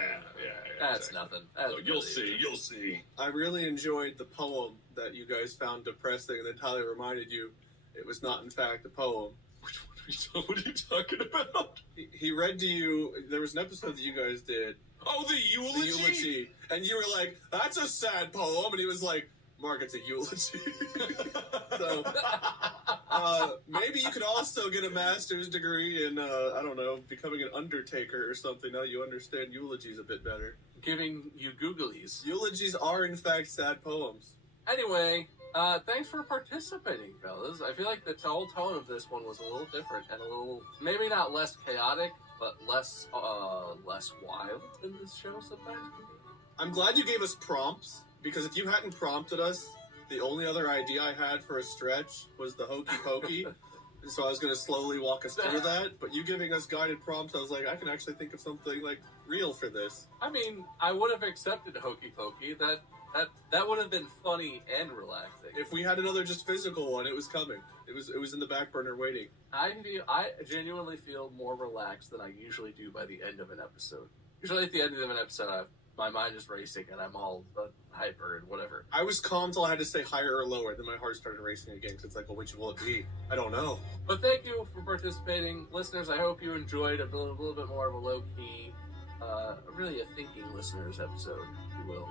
That's exactly. nothing. That's So you'll really see. You'll see. I really enjoyed the poem that you guys found depressing, and then Tyler reminded you it was not, in fact, a poem. What are you talking about? He read to you, there was an episode that you guys did. Oh, the eulogy? And you were like, that's a sad poem. And he was like, Mark, it's a eulogy. So, maybe you could also get a master's degree in, I don't know, becoming an undertaker or something, now that you understand eulogies a bit better. Giving you googlies. Eulogies are, in fact, sad poems. Anyway, thanks for participating, fellas. I feel like the whole tone of this one was a little different and a little, maybe not less chaotic, but less wild than this show sometimes. I'm glad you gave us prompts, because if you hadn't prompted us, the only other idea I had for a stretch was the hokey pokey. And so I was going to slowly walk us through that, but you giving us guided prompts, I was like, I can actually think of something, like, real for this. I mean, I would have accepted hokey pokey. That would have been funny and relaxing. If we had another just physical one, it was coming. It was in the back burner waiting. I genuinely feel more relaxed than I usually do by the end of an episode. Usually at the end of an episode, I have my mind is racing and I'm all hyper and whatever. I was calm till I had to say higher or lower. Then my heart started racing again because it's like, well, which will it be? I don't know. But thank you for participating. Listeners, I hope you enjoyed a little bit more of a low-key, really a thinking listeners episode, if you will.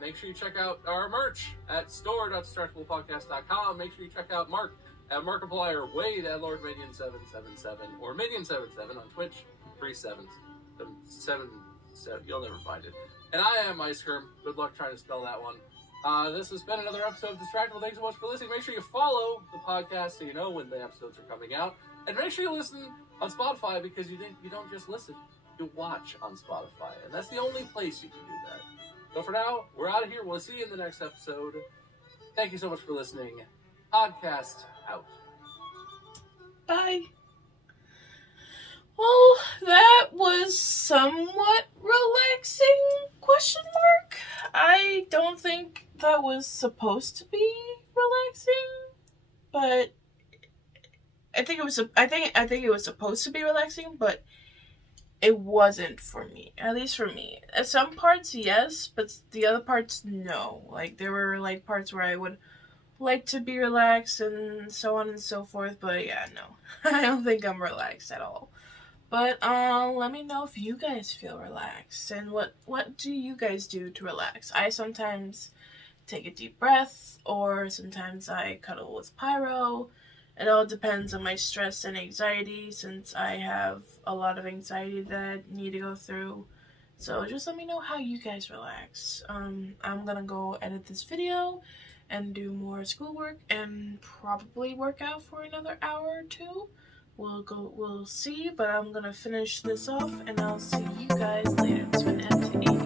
Make sure you check out our merch at store.distractablepodcast.com. Make sure you check out Mark at Markiplier, Wade at LordMinion777, or Minion77 on Twitch, 37. You'll never find it. And I am Ice Cream. Good luck trying to spell that one. This has been another episode of Distractible. Thanks so much for listening. Make sure you follow the podcast so you know when the episodes are coming out. And make sure you listen on Spotify because you don't just listen, you watch on Spotify. And that's the only place you can do that. So for now, we're out of here. We'll see you in the next episode. Thank you so much for listening. Podcast out. Bye. Well, that was somewhat relaxing, question mark. I don't think that was supposed to be relaxing, but I think it was supposed to be relaxing, but it wasn't for me. At least for me. At some parts, yes, but the other parts, no. Like, there were, like, parts where I would like to be relaxed and so on and so forth, but yeah, no. I don't think I'm relaxed at all. But, let me know if you guys feel relaxed, and what do you guys do to relax? I sometimes take a deep breath, or sometimes I cuddle with Pyro. It all depends on my stress and anxiety, since I have a lot of anxiety that I need to go through. So just let me know how you guys relax. I'm gonna go edit this video and do more schoolwork and probably work out for another hour or two. We'll see, but I'm gonna finish this off and I'll see you guys later. It's been M.A.D.Y.